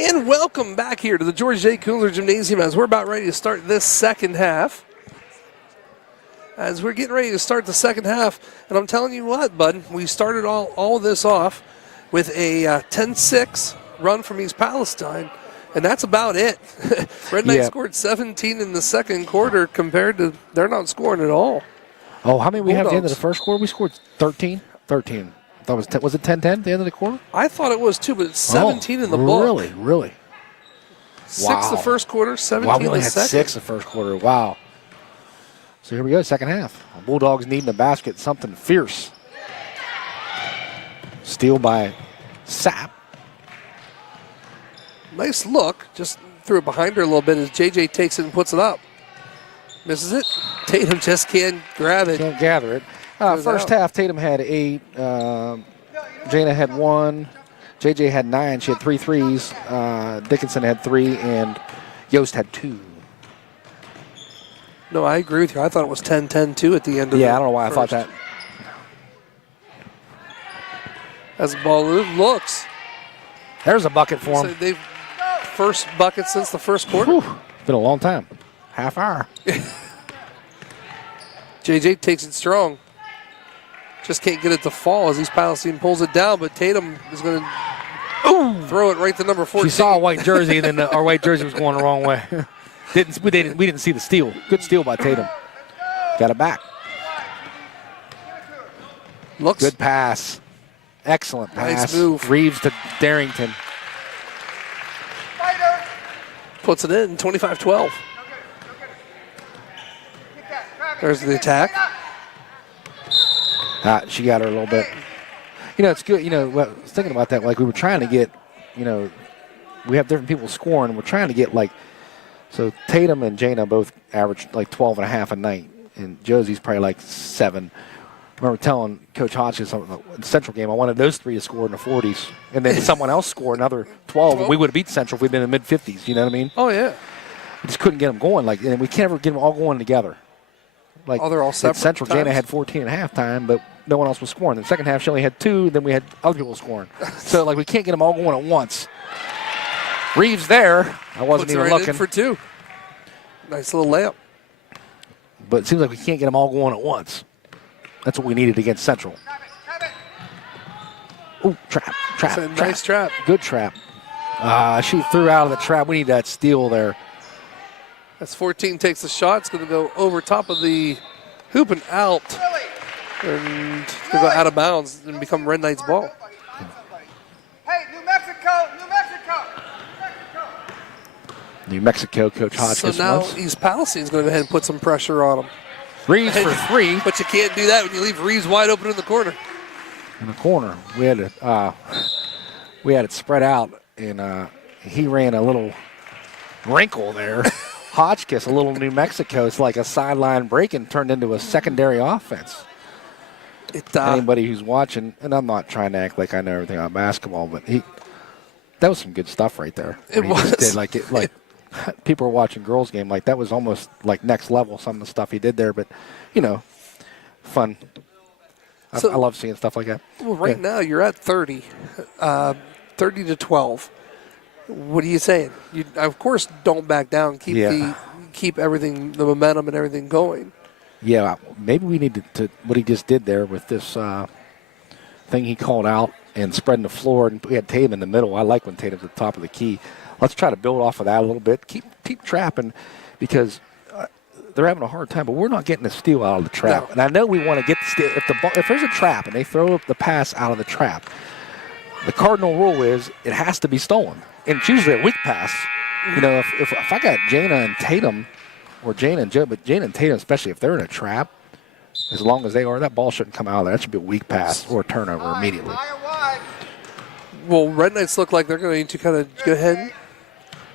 And welcome back here to the George J. Kunzler Gymnasium as we're about ready to start this second half. As we're getting ready to start the second half, and I'm telling you what, bud, we started all this off with a 10-6 run from East Palestine, and that's about it. Red Knights scored 17 in the second quarter compared to they're not scoring at all. Oh, how many we have at the end of Bulldogs. the first quarter? We scored 13. 13. I thought it was it 10-10 at the end of the quarter? I thought it was too, but it's 17 in the book. Really? 6 the first quarter, 17 Wow, we only the had second. 6 the first quarter. Wow. So here we go, second half. Bulldogs needing a basket, something fierce. Steal by Sapp. Nice look. Just threw it behind her a little bit as JJ takes it and puts it up. Misses it. Tatum just can't grab it. Can't gather it. Goes First out. half, Tatum had 8. Jana had 1. JJ had 9. She had 3 threes. Dickinson had 3. And Yost had 2. No, I agree with you. I thought it was 10-10 too at the end of Yeah, the I don't know why I thought first. that. As the ball looks. There's a bucket for So him. they've first bucket since the first quarter. Whew, it's been a long time. Half hour. JJ takes it strong. Just can't get it to fall as East Palestine pulls it down, but Tatum is going to throw it right to number 14. She saw a white jersey, and then our white jersey was going the wrong way. We didn't see the steal. Good steal by Tatum. Got it back. Looks Good pass. Excellent Nice pass. move. Reeves to Darrington. Spider. puts it in, 25-12. There's the attack. She got her a little bit. You know, it's good. You know, I was thinking about that. Like, we were trying to get, you know, we have different people scoring. We're trying to get, like, so Tatum and Jana both average like 12 and a half a night. And Josie's probably like 7. I remember telling Coach Hodges in the Central game, I wanted those 3 to score in the 40s. And then someone else score another 12. And we would have beat Central if we'd been in the mid-50s. You know what I mean? Oh, yeah. We just couldn't get them going. Like, and we can't ever get them all going together. Like, Oh, they're all at separate Central, times? Jana had 14 at halftime, but no one else was scoring. In the second half, she only had 2. Then we had other people scoring. So, like, we can't get them all going at once. Reeves there. I wasn't Puts it even right looking. in for 2. Nice little layup. But it seems like we can't get them all going at once. That's what we needed against Central. Ooh, trap. It's a nice trap. Good trap. She threw out of the trap. We need that steal there. As 14 takes the shot, it's going to go over top of the hoop and out. And it's going to go out of bounds and become Red Knight's ball. Hey, New Mexico, New Mexico, New Mexico, Coach Hodgkins. So now wants. East Palestine's going to go ahead and put some pressure on them. Reeves for 3 But you can't do that when you leave Reeves wide open in the corner. in the corner. We had it spread out, and he ran a little wrinkle there. Hodgkiss, a little New Mexico. It's like a sideline break and turned into a secondary offense. Anybody who's watching, and I'm not trying to act like I know everything about basketball, but that was some good stuff right there. It What he just was. did. Like people were watching girls game, like that was almost like next level. Some of the stuff he did there, but you know, fun. I love seeing stuff like that. Well, right now you're at 30, 30-12. What are you saying? You, of course, don't back down. Keep everything, the momentum and everything going. Yeah, maybe we need to what he just did there with this thing he called out and spreading the floor, and we had Tatum in the middle. I like when Tatum's at the top of the key. Let's try to build off of that a little bit. Keep trapping because they're having a hard time, but we're not getting the steal out of the trap. No. And I know we want to get the steal. If there's a trap and they throw up the pass out of the trap, the cardinal rule is it has to be stolen. And it's usually a weak pass. You know, if I got Jana and Tatum, or Jana and Joe, but Jana and Tatum, especially if they're in a trap, as long as they are, that ball shouldn't come out of there. That should be a weak pass or a turnover immediately. Well, Red Knights look like they're going to kind of go ahead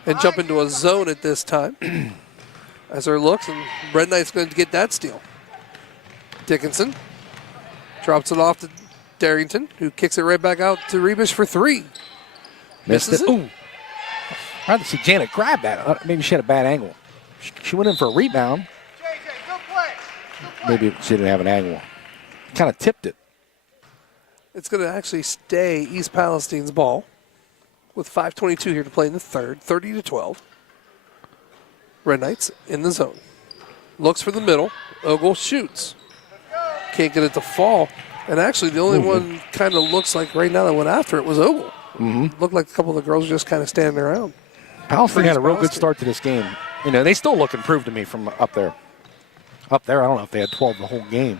and jump into a zone at this time as there looks, and Red Knight's going to get that steal. Dickinson drops it off to Darrington, who kicks it right back out to Rebish for 3. Missed it. Ooh. I'd rather see Janet grab that. Maybe she had a bad angle. She went in for a rebound. Maybe she didn't have an angle. Kind of tipped it. It's going to actually stay East Palestine's ball. with 5:22 here to play in the third, 30-12. Red Knights in the zone. Looks for the middle. Ogle shoots. Can't get it to fall. And actually, the only one kind of looks like right now that went after it was Ogle. Looked like a couple of the girls were just kind of standing around. Palestine had a real good start to this game. You know, they still look improved to me from up there. Up there, I don't know if they had 12 the whole game.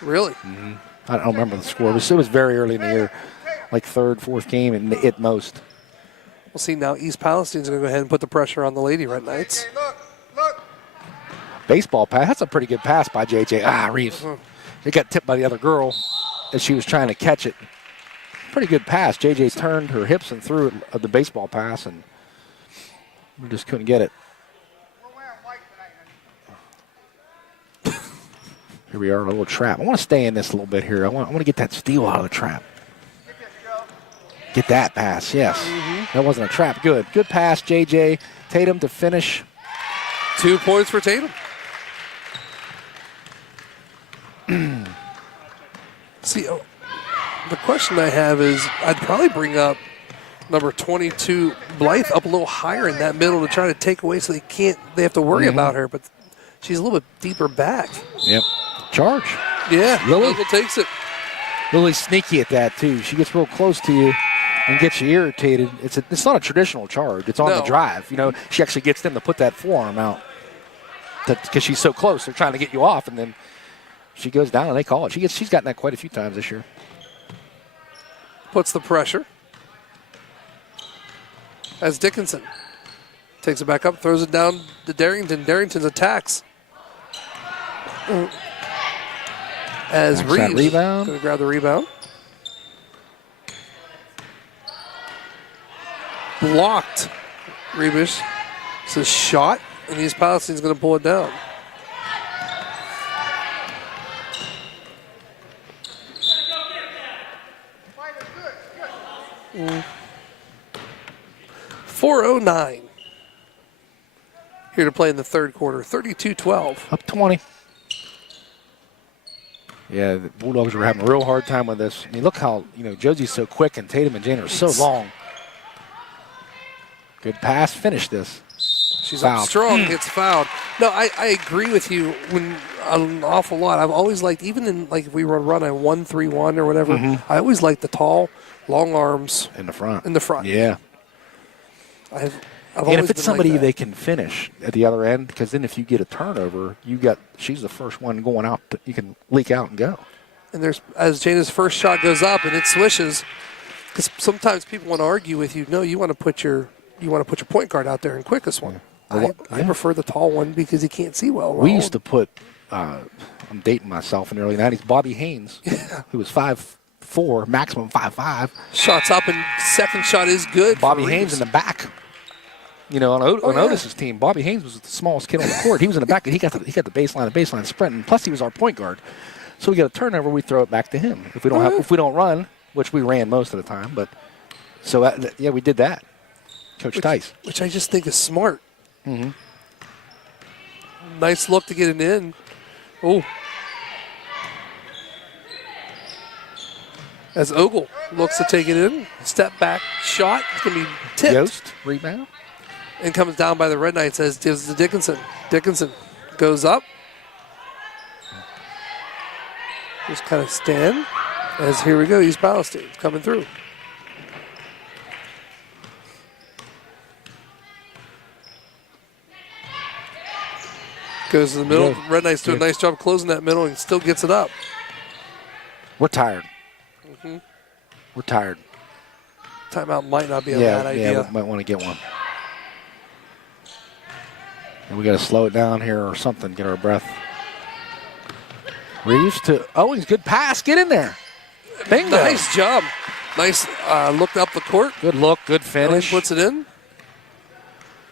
Really? I don't remember the score. It was very early in the year, like third, fourth game at most. We'll see now. East Palestine's going to go ahead and put the pressure on the Lady Red Knights. Look. Baseball pass. That's a pretty good pass by JJ. Reeves. It got tipped by the other girl as she was trying to catch it. Pretty good pass. JJ turned her hips and threw it, the baseball pass, and we just couldn't get it. We're wearing white tonight. Here we are in a little trap. I want to stay in this a little bit here. I want to get that steal out of the trap. Get this, Joe. Get that pass, yes. That wasn't a trap. Good pass, JJ. Tatum to finish. 2 points for Tatum. See, the question I have is I'd probably bring up number 22, Blythe, up a little higher in that middle to try to take away so they have to worry about her, but she's a little bit deeper back. Yep. Charge. Yeah, Lily. Ogle takes it. Lily's sneaky at that, too. She gets real close to you and gets you irritated. It's not a traditional charge. It's on the drive. You know, she actually gets them to put that forearm out because she's so close. They're trying to get you off, and then she goes down and they call it. She's gotten that quite a few times this year. Puts the pressure. As Dickinson takes it back up, throws it down to Darrington. Darrington's attacks. As Reeves going to grab the rebound. Blocked. Reeves. It's a shot, and East Palestine's going to pull it down. Good. 4:09 here to play in the third quarter. 32-12. Up 20. Yeah, the Bulldogs were having a real hard time with this. I mean, look how, Josie's so quick and Tatum and Jane are so long. Good pass. Finish this. She's fouled. Up strong, gets fouled. No, I agree with you when an awful lot. I've always liked, even in, like, if we run a 1-3-1 or whatever, I always liked the tall, long arms. In the front. And Yeah. If it's somebody they can finish at the other end, because then if you get a turnover, she's the first one going out. You can leak out and go. And as Jana's first shot goes up and it swishes, because sometimes people want to argue with you. No, you want to put your point guard out there and quickest one. I prefer the tall one because he can't see well. We used to put. I'm dating myself in the early '90s. Bobby Haynes, who was 5'4", maximum 5'5". Shots up and second shot is good. Bobby Haynes in the back. On Otis's team, Bobby Haynes was the smallest kid on the court. He was in the back. He got the baseline sprint, and plus he was our point guard. So we get a turnover, we throw it back to him. If we don't run, which we ran most of the time, but we did that. Coach Tice, which I just think is smart. Nice look to get it in. Oh, as Ogle looks to take it in, step back shot. It's gonna be tipped. Yost rebound. And comes down by the Red Knights as gives to Dickinson. Dickinson goes up. Just kind of stand. As here we go, East Palestine coming through. Goes to the middle. Red Knights do a nice job closing that middle and still gets it up. We're tired. We're tired. Timeout might not be a bad idea. Yeah, we might want to get one. And we got to slow it down here or something, get our breath. Reeves to Owens, good pass, get in there. Bingo. Nice job. Nice look up the court. Good look, good finish. Puts it in.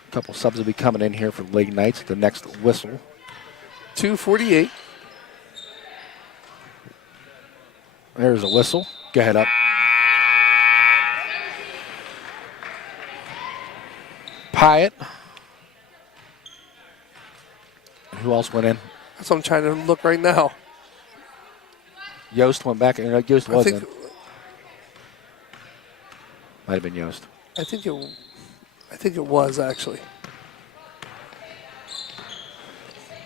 A couple subs will be coming in here for the Lady Knights at the next whistle. 2:48. There's a whistle. Go ahead up. Pyatt. Who else went in? That's what I'm trying to look right now. Yost went back. Yost wasn't. Might have been Yost. I think it was actually.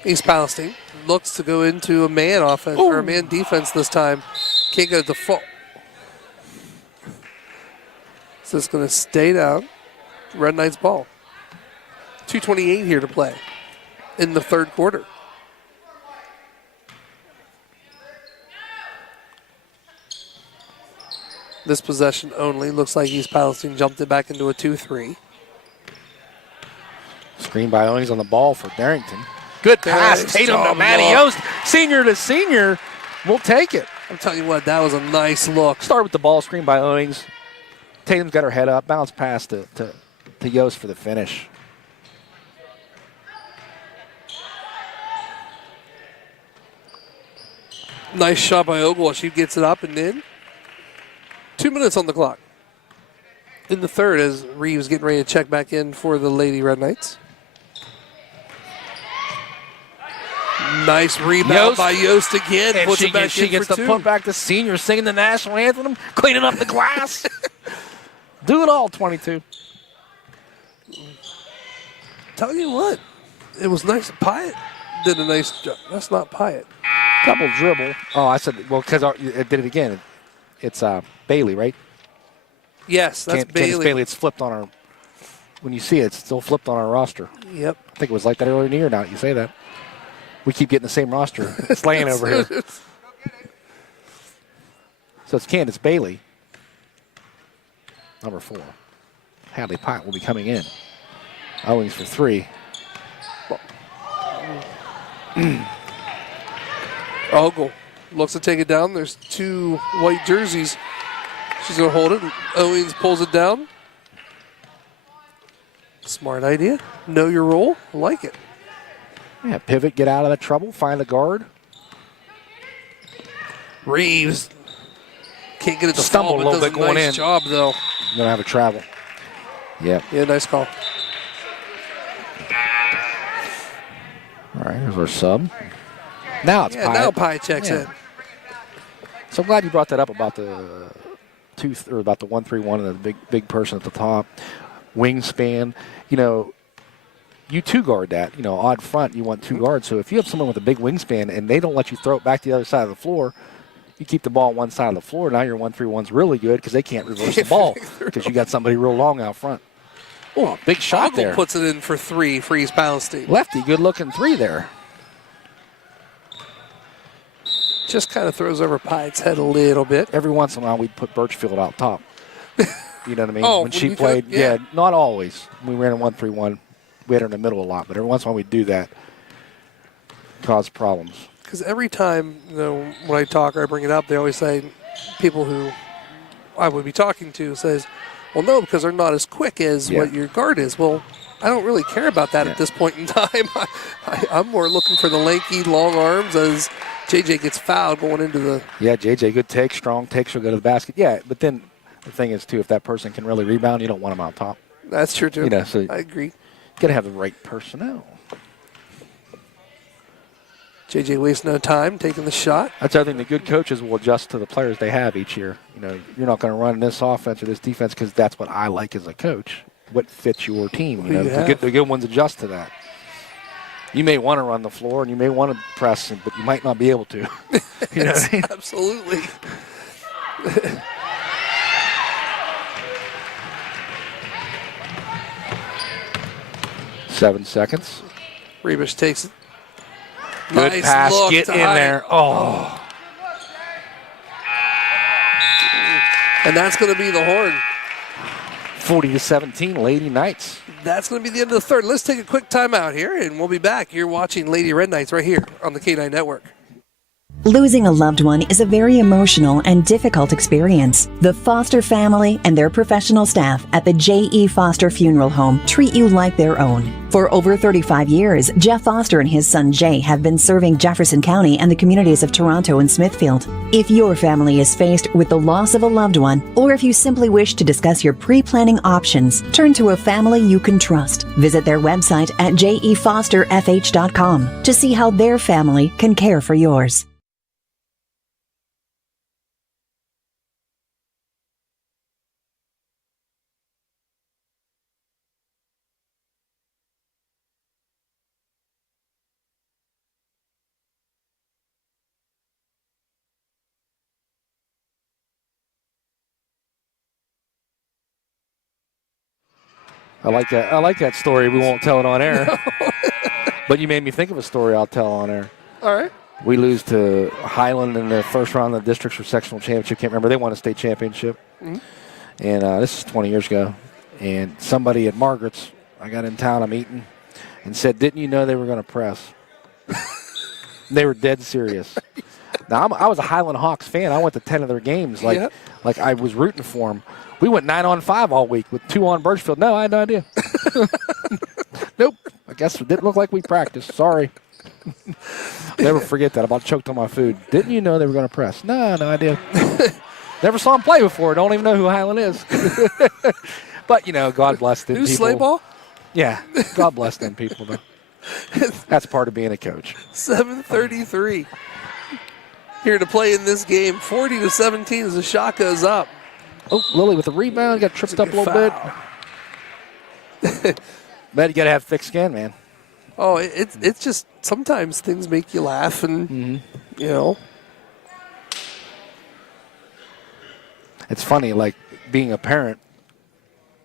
East Palestine looks to go into a man offense or a man defense this time. Can't go to the full. So it's going to stay down. Red Knights ball. 2:28 here to play in the third quarter. This possession only. Looks like East Palestine jumped it back into a 2-3. Screen by Owings on the ball for Darrington. Good pass. Nice Tatum to job, Matty look. Yost. Senior to senior. We'll take it. I'm telling you what, that was a nice look. Start with the ball screen by Owings. Tatum's got her head up. Bounce pass to Yost for the finish. Nice shot by Ogle. She gets it up and in. 2 minutes on the clock. In the third, as Reeves getting ready to check back in for the Lady Red Knights. Nice rebound Yost. by Yost again. And Puts she it back gets, she in gets for the two. put back to senior, singing the national anthem, cleaning up the glass. Do it all, 22. Tell you what, it was nice. Pyatt did a nice job. That's not Pyatt. Double dribble. Oh, I said, well, because it did it again. It's Bailey, right? Yes, that's Candace Bailey. Bailey. It's flipped on our. When you see it, it's still flipped on our roster. Yep. I think it was like that earlier in the year. Now that you say that, we keep getting the same roster. It's laying over here. So it's Candace Bailey, number 4. Hadley Pyatt will be coming in. Owings for 3. Ogle looks to take it down. There's 2 white jerseys. She's going to hold it. Owens pulls it down. Smart idea. Know your role. I like it. Yeah, pivot, get out of that trouble, find a guard. Reeves can't get it to Stumbled fall, a little but bit does a going nice in. job, though. You're going to have a travel. Yep. Yeah, nice call. All right, here's our sub. Now it's Pyatt. Now Pyatt checks in. So I'm glad you brought that up about the 1-3-1 and the big person at the top. Wingspan. You know, you 2-guard that. You know, odd front, you want 2 guards. So if you have someone with a big wingspan and they don't let you throw it back to the other side of the floor, you keep the ball on one side of the floor. Now your 1-3-1's really good because they can't reverse the ball because you got somebody real long out front. Oh, big shot Ogle there. puts it in for 3 for East Palestine. Lefty, good-looking 3 there. Just kind of throws over Pyatt's head a little bit. Every once in a while, we'd put Birchfield out top. You know what I mean? Oh, when she you played, could? Yeah. not always. We ran a 1-3-1. We had her in the middle a lot, but every once in a while we'd do that. Cause problems. Because every time, when I talk or I bring it up, they always say, people who I would be talking to says, well, no, because they're not as quick as what your guard is. Well, I don't really care about that at this point in time. I'm more looking for the lanky, long arms as JJ gets fouled going into the... Yeah, JJ, good take, strong take, she'll go to the basket. Yeah, but then the thing is, too, if that person can really rebound, you don't want them out top. That's true, too. You know, so I agree. You got to have the right personnel. JJ wastes no time taking the shot. That's the other thing. The good coaches will adjust to the players they have each year. You know, you're not going to run this offense or this defense because that's what I like as a coach. What fits your team? You know, the good ones adjust to that. You may want to run the floor and you may want to press, but you might not be able to. You know what I mean? Absolutely. 7 seconds. Rebish takes it. Good Nice pass. look Get to in Hyatt. there. Oh. And that's going to be the horn. 40-17, Lady Knights. That's going to be the end of the third. Let's take a quick timeout here, and we'll be back. You're watching Lady Red Knights right here on the K9 Network. Losing a loved one is a very emotional and difficult experience. The Foster family and their professional staff at the J.E. Foster Funeral Home treat you like their own. For over 35 years, Jeff Foster and his son Jay have been serving Jefferson County and the communities of Toronto and Smithfield. If your family is faced with the loss of a loved one, or if you simply wish to discuss your pre-planning options, turn to a family you can trust. Visit their website at jefosterfh.com to see how their family can care for yours. I like that. I like that story. We won't tell it on air. No. But you made me think of a story I'll tell on air. All right. We lose to Highland in the first round of the districts for sectional championship. Can't remember. They won a state championship. Mm-hmm. And this is 20 years ago. And somebody at Margaret's, I got in town, I'm eating, and said, didn't you know they were going to press? They were dead serious. Now, I was a Highland Hawks fan. I went to 10 of their games. Like I was rooting for them. We went 9-on-5 all week with 2 on Birchfield. No, I had no idea. Nope. I guess it didn't look like we practiced. Sorry. Never forget that. I about choked on my food. Didn't you know they were going to press? No idea. Never saw them play before. Don't even know who Highland is. But, God bless them people. New sleigh ball? Yeah. God bless them people, though. That's part of being a coach. 7:33 here to play in this game. 40-17 as the shot goes up. Oh, Lily with the rebound. Got tripped up a little bit. But you got to have thick skin, man. Oh, it's just sometimes things make you laugh and, It's funny, like being a parent,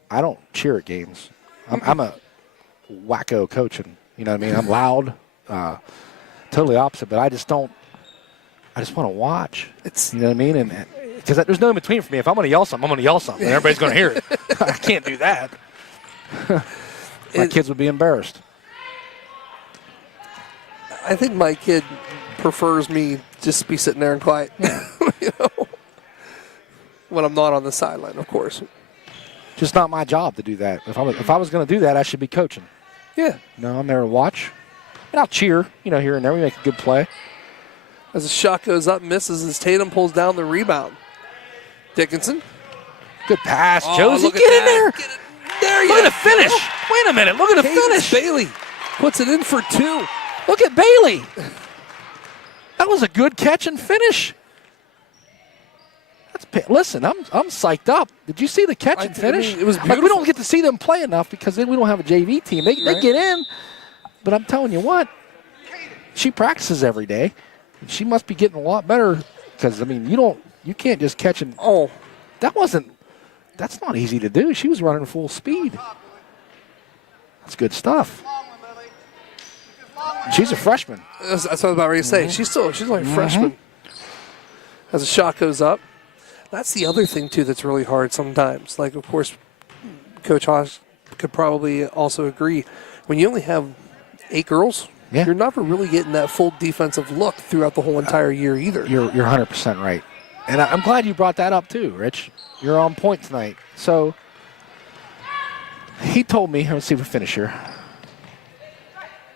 I don't cheer at games. I'm a wacko coach, and you know what I mean? I'm loud, totally opposite, but I just want to watch. You know what I mean? And because there's no in between for me. If I'm going to yell something, I'm going to yell something, and everybody's going to hear it. I can't do that. My kids would be embarrassed. I think my kid prefers me just be sitting there and quiet, when I'm not on the sideline, of course. Just not my job to do that. If I was going to do that, I should be coaching. Yeah. No, I'm there to watch. And I'll cheer, here and there. We make a good play. As the shot goes up, misses as Tatum pulls down the rebound. Dickinson. Good pass, Josie. Get in there. There look at the finish. Wait a minute. Look at the finish. Bailey puts it in for 2. Look at Bailey. That was a good catch and finish. Listen, I'm psyched up. Did you see the catch and finish? It was beautiful. We don't get to see them play enough because then we don't have a JV team. They get in, but I'm telling you what, she practices every day. She must be getting a lot better because you can't just catch and that's not easy to do. She was running full speed. That's good stuff. She's a freshman. That's what I was about ready to say. She's only a freshman. As the shot goes up. That's the other thing, too, that's really hard sometimes. Like, of course, Coach Haas could probably also agree. When you only have 8 girls, you're never really getting that full defensive look throughout the whole entire year either. You're 100% right. And I'm glad you brought that up, too, Rich. You're on point tonight. So he told me, let's see if we finish here.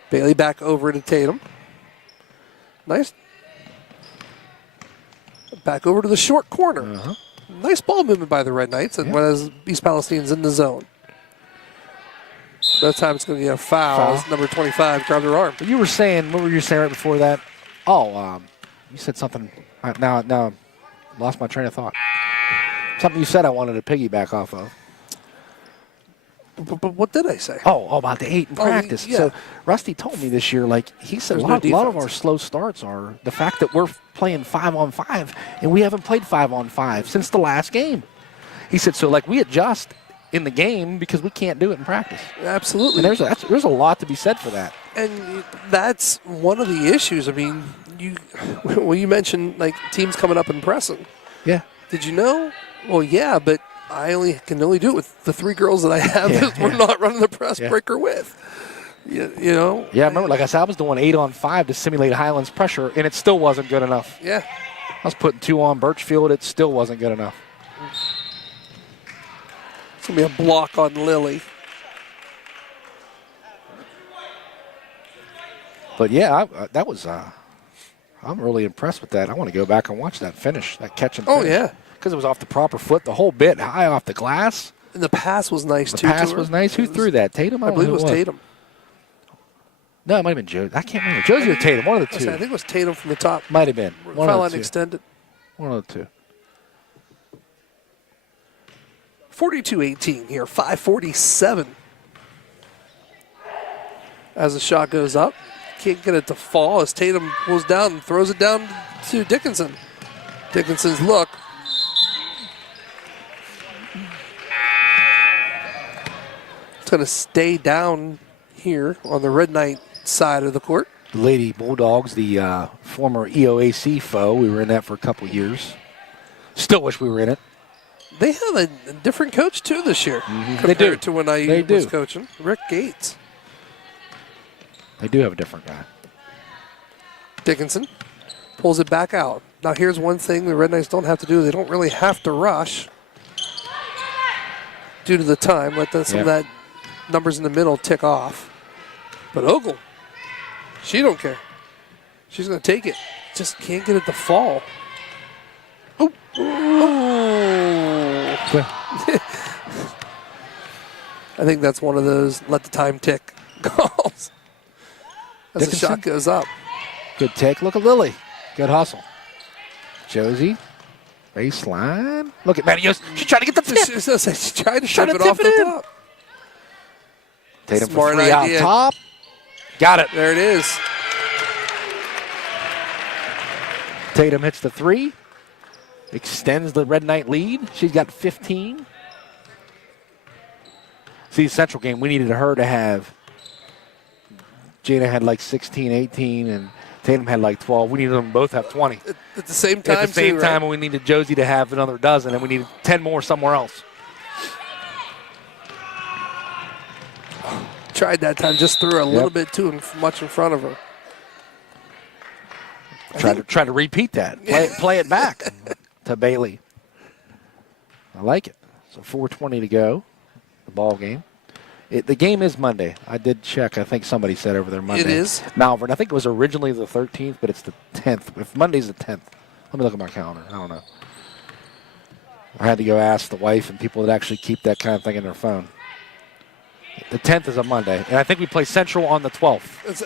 Bailey back over to Tatum. Nice. Back over to the short corner. Nice ball movement by the Red Knights, and as East Palestine's in the zone. That time it's going to get a foul. Number 25 grabbed her arm. You were saying, what were you saying right before that? You said something. Now lost my train of thought. Something you said I wanted to piggyback off of. But what did I say? About the 8 in practice. Yeah. So Rusty told me this year, he said a lot of our slow starts are the fact that we're playing 5-on-5, and we haven't played 5-on-5 since the last game. He said, so we adjust in the game because we can't do it in practice. Absolutely. And there's a lot to be said for that. And that's one of the issues. I mean, you mentioned teams coming up and pressing. Yeah. Did you know? Well, yeah, but I can only do it with the 3 girls that I have that we're not running the press breaker with. You know? Yeah, I remember, like I said, I was doing 8-on-5 to simulate Highland's pressure, and it still wasn't good enough. Yeah. I was putting 2 on Birchfield. It still wasn't good enough. It's going to be a block on Lily. But, yeah, that was I'm really impressed with that. I want to go back and watch that finish, that catch and finish. Oh, yeah. Because it was off the proper foot, the whole bit, high off the glass. And the pass was nice, too. The pass was nice. Who threw that? Tatum? I believe it was Tatum. No, it might have been Josie. I can't remember. Josie or Tatum, one of the 2. I think it was Tatum from the top. Might have been. Foul line extended. One of the 2. 42-18 here, 5:47. As the shot goes up, can't get it to fall as Tatum pulls down and throws it down to Dickinson. Dickinson's look. going to stay down here on the Red Knight side of the court. Lady Bulldogs, the former EOAC foe. We were in that for a couple years. Still wish we were in it. They have a different coach, too, this year They do. compared to when I was coaching. Rick Gates. They do have a different guy. Dickinson pulls it back out. Now, here's one thing the Red Knights don't have to do. They don't really have to rush due to the time. Let some of that numbers in the middle tick off. But Ogle, she don't care. She's going to take it. Just can't get it to fall. Oh. I think that's one of those let the time tick calls. As the shot goes up. Good take. Look at Lily. Good hustle. Josie. Baseline. Look at Maddie Yost. She's trying to get the tip. She's trying to tip it off the top. Tatum Smart for three idea. out top. Got it. There it is. Tatum hits the three. Extends the Red Knight lead. She's got 15. See, Central game, we needed her to have. Jada had like 16, 18, and Tatum had like 12. We needed them both to have 20. At the same time, At the same time, right? we needed Josie to have another dozen, and we needed 10 more somewhere else. Tried that time, just threw a little bit too much in front of her. Try to repeat that. Play it back to Bailey. I like it. So 4:20 to go, the ball game. The game is Monday. I did check. I think somebody said over there Monday. It is? Malvern. I think it was originally the 13th, but it's the 10th. If Monday's the 10th. Let me look at my calendar. I don't know. I had to go ask the wife and people that actually keep that kind of thing in their phone. The 10th is a Monday, and I think we play Central on the 12th. It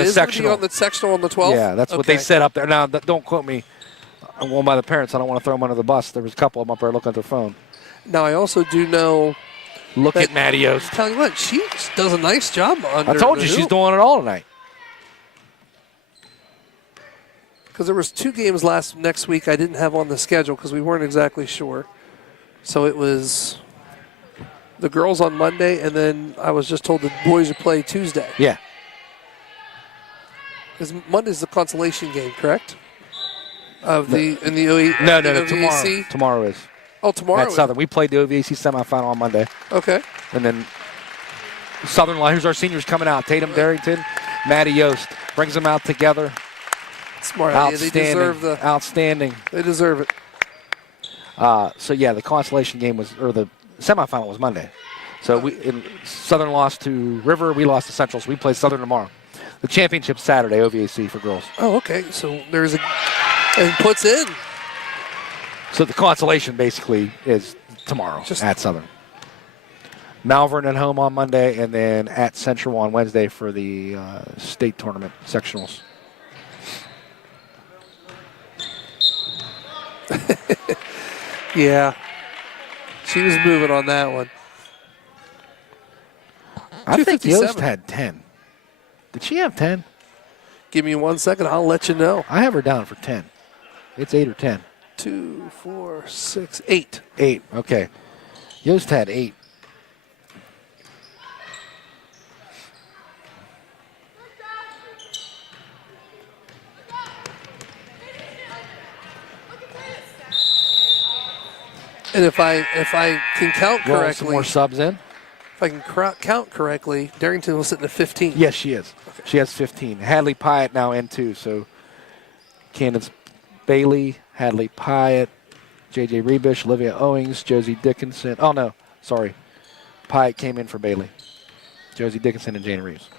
is going to be on the sectional on the 12th? Yeah, that's what they set up there. Now, don't quote me. I'm going by the parents. I don't want to throw them under the bus. There was a couple of them up there looking at their phone. Now, I also do know. Look at Maddie Yost. Tell you what, she does a nice job under I told you the she's hoop. doing it all tonight. Because there was 2 games next week I didn't have on the schedule because we weren't exactly sure. So it was the girls on Monday, and then I was just told the boys would play Tuesday. Yeah. Because Monday's the consolation game, correct? No, Tomorrow is. Oh, tomorrow. At Southern. We played the OVAC semifinal on Monday. Okay. And then Southern, here's our seniors coming out. Tatum Darrington, Maddie Yost. Brings them out together. Smart idea. They deserve Outstanding. They deserve it. So, the consolation game the semifinal was Monday. So Southern lost to River. We lost to Central. So we play Southern tomorrow. The championship's Saturday, OVAC for girls. Oh, okay. So there's and puts in. So the consolation basically is tomorrow at Southern. Malvern at home on Monday, and then at Central on Wednesday for the state tournament sectionals. Yeah. She was moving on that one. I think Yost had 10. Did she have 10? Give me 1 second. I'll let you know. I have her down for 10. It's 8 or 10. 2, 4, 6, 8. 8, okay. Yost had 8. And if I can count Roll correctly, some more subs in. if I can count correctly, Darrington was sitting at 15. Yes, she is. Okay. She has 15. Hadley Pyatt now in 2, so Candace Bailey, Hadley Pyatt, J.J. Rebish, Olivia Owings, Josie Dickinson. Oh, no, sorry. Pyatt came in for Bailey. Josie Dickinson and Jane Reeves.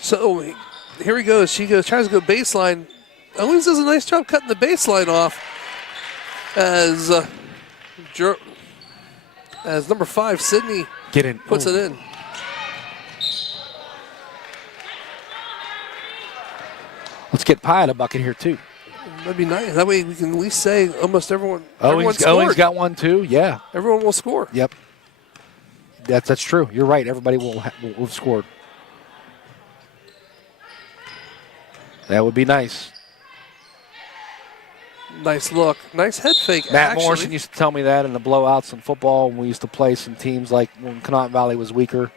So here he goes. She tries to go baseline. Owings does a nice job cutting the baseline off as number 5, Sydney, puts it in. Let's get Pyatt a bucket here, too. That'd be nice. That way we can at least say almost everyone Owings got one, too, yeah. Everyone will score. Yep. That's true. You're right. Everybody will have scored. That would be nice. Nice look. Nice head fake, Matt Morrison used to tell me that in the blowouts in football when we used to play some teams like when Connaught Valley was weaker.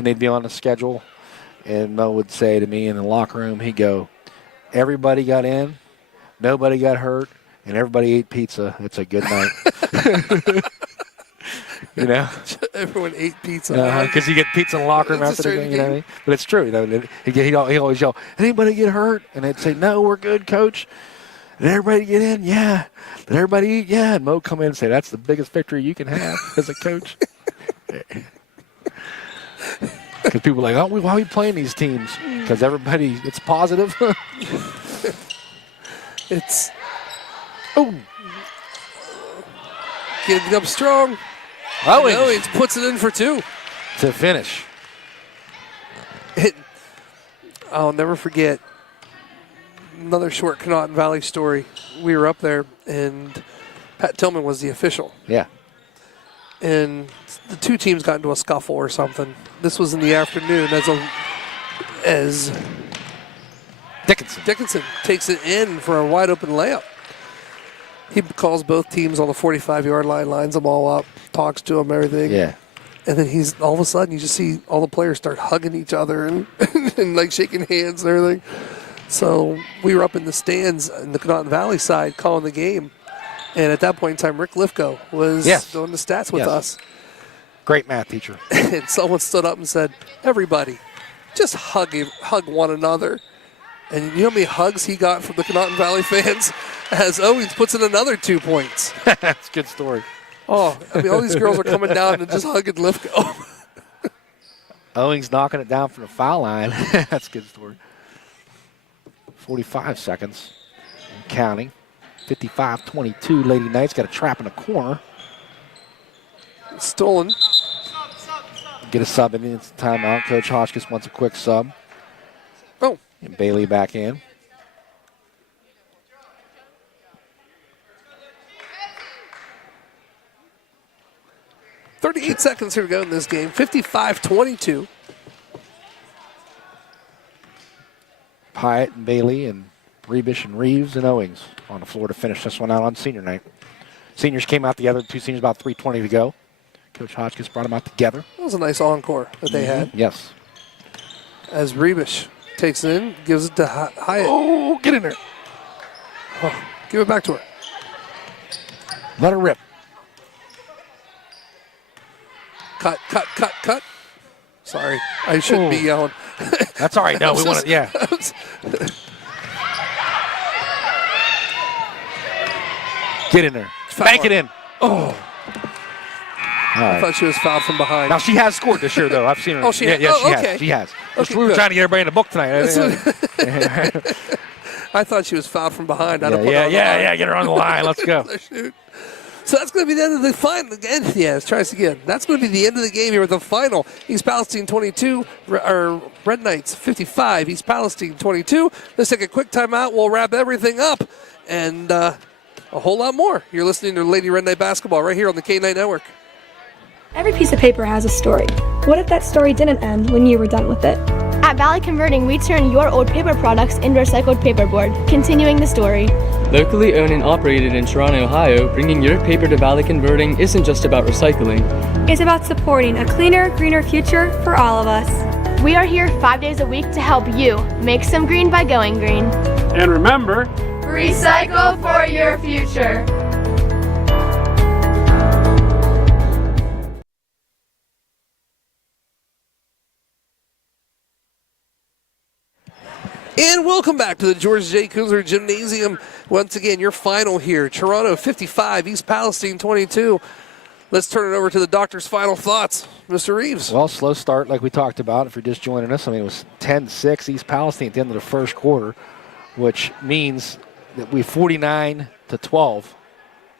and they'd be on the schedule. And Mo would say to me in the locker room, he'd go, everybody got in, nobody got hurt, and everybody ate pizza. It's a good night. You know? Everyone ate pizza. Because you get pizza in the locker room after the game, you know what I mean? But it's true. You know, he'd always yell, anybody get hurt? And they'd say, no, we're good, coach. Did everybody get in? Yeah. Did everybody eat? Yeah. And Mo would come in and say, that's the biggest victory you can have as a coach. Because people are like, why are we playing these teams? Because everybody, it's positive. It's, getting up strong. Owings puts it in for 2. To finish. I'll never forget another short Connaughton Valley story. We were up there, and Pat Tillman was the official. Yeah. And the two teams got into a scuffle or something. This was in the afternoon as Dickinson takes it in for a wide open layup. He calls both teams on the 45-yard line, lines them all up, talks to them, everything. Yeah. And then he's all of a sudden you just see all the players start hugging each other and, and like shaking hands and everything. So we were up in the stands in the Connaughton Valley side calling the game. And at that point in time, Rick Lifko was doing the stats with us. Great math teacher. And someone stood up and said, everybody, just hug one another. And you know how many hugs he got from the Connaughton Valley fans as Owings puts in another 2 points. That's a good story. Oh, I mean, all these girls are coming down and just hugging Lifko. Owings knocking it down from the foul line. That's a good story. 45 seconds. And counting. 55-22. Lady Knights got a trap in the corner. Stolen. Get a sub in. It's a timeout. Coach Hotchkiss wants a quick sub. Oh. And Bailey back in. .38 seconds here to go in this game. 55-22. Pyatt and Bailey and Rebish and Reeves and Owings on the floor to finish this one out on senior night. Seniors came out together. 2 seniors about 3:20 to go. Coach Hotchkiss brought them out together. That was a nice encore that they had. Yes. As Rebish takes it in, gives it to Hyatt. Oh, get in there. Oh, give it back to her. Let her rip. Cut. Sorry, I shouldn't be yelling. That's all right. No, we want to, yeah. Get in there. Bank it in. Oh. I thought she was fouled from behind. Now, she has scored this year, though. I've seen her. Oh, she has? Yeah, she okay. has. She has. Okay, we were trying to get everybody in the book tonight. I thought she was fouled from behind. Yeah. Get her on the line. Let's go. So that's going to be the end of the final. Again, let's try this again. That's going to be the end of the game here with the final. East Palestine 22, or Red Knights 55, East Palestine 22. Let's take a quick timeout. We'll wrap everything up and a whole lot more. You're listening to Lady Red Knight Basketball right here on the K9 Network. Every piece of paper has a story. What if that story didn't end when you were done with it? At Valley Converting, we turn your old paper products into recycled paperboard, continuing the story. Locally owned and operated in Toronto, Ohio, bringing your paper to Valley Converting isn't just about recycling. It's about supporting a cleaner, greener future for all of us. We are here 5 days a week to help you make some green by going green. And remember, recycle for your future. And welcome back to the George J. Kunzler Gymnasium. Once again, your final here. Toronto 55, East Palestine 22. Let's turn it over to the doctor's final thoughts. Mr. Reeves. Well, slow start like we talked about. If you're just joining us, I mean, it was 10-6 East Palestine at the end of the first quarter, which means that we 49-12,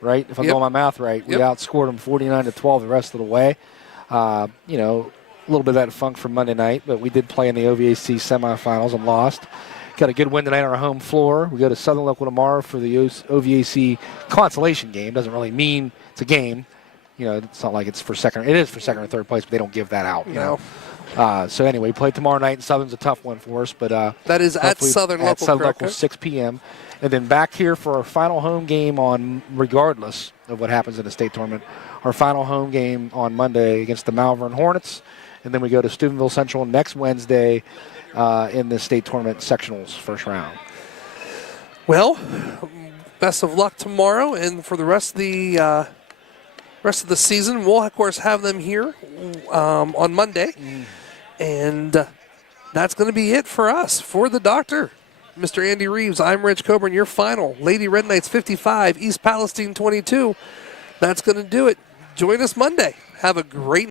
right? If I'm doing my math right. We outscored them 49-12 the rest of the way. A little bit of that funk from Monday night, but we did play in the OVAC semifinals and lost. Got a good win tonight on our home floor. We go to Southern Local tomorrow for the OVAC consolation game. Doesn't really mean it's a game. It's not like it's for second. It is for second or third place, but they don't give that out. So anyway, we play tomorrow night, and Southern's a tough one for us. But that is at Southern Local. At Southern Local, 6 p.m. And then back here for our final home game on, regardless of what happens in the state tournament, our final home game on Monday against the Malvern Hornets. And then we go to Steubenville Central next Wednesday in the state tournament sectionals first round. Well, best of luck tomorrow, and for the rest of the season, we'll of course have them here on Monday, and that's going to be it for us. For the doctor, Mr. Andy Reeves, I'm Rich Coburn. Your final, Lady Red Knights 55, East Palestine 22. That's going to do it. Join us Monday. Have a great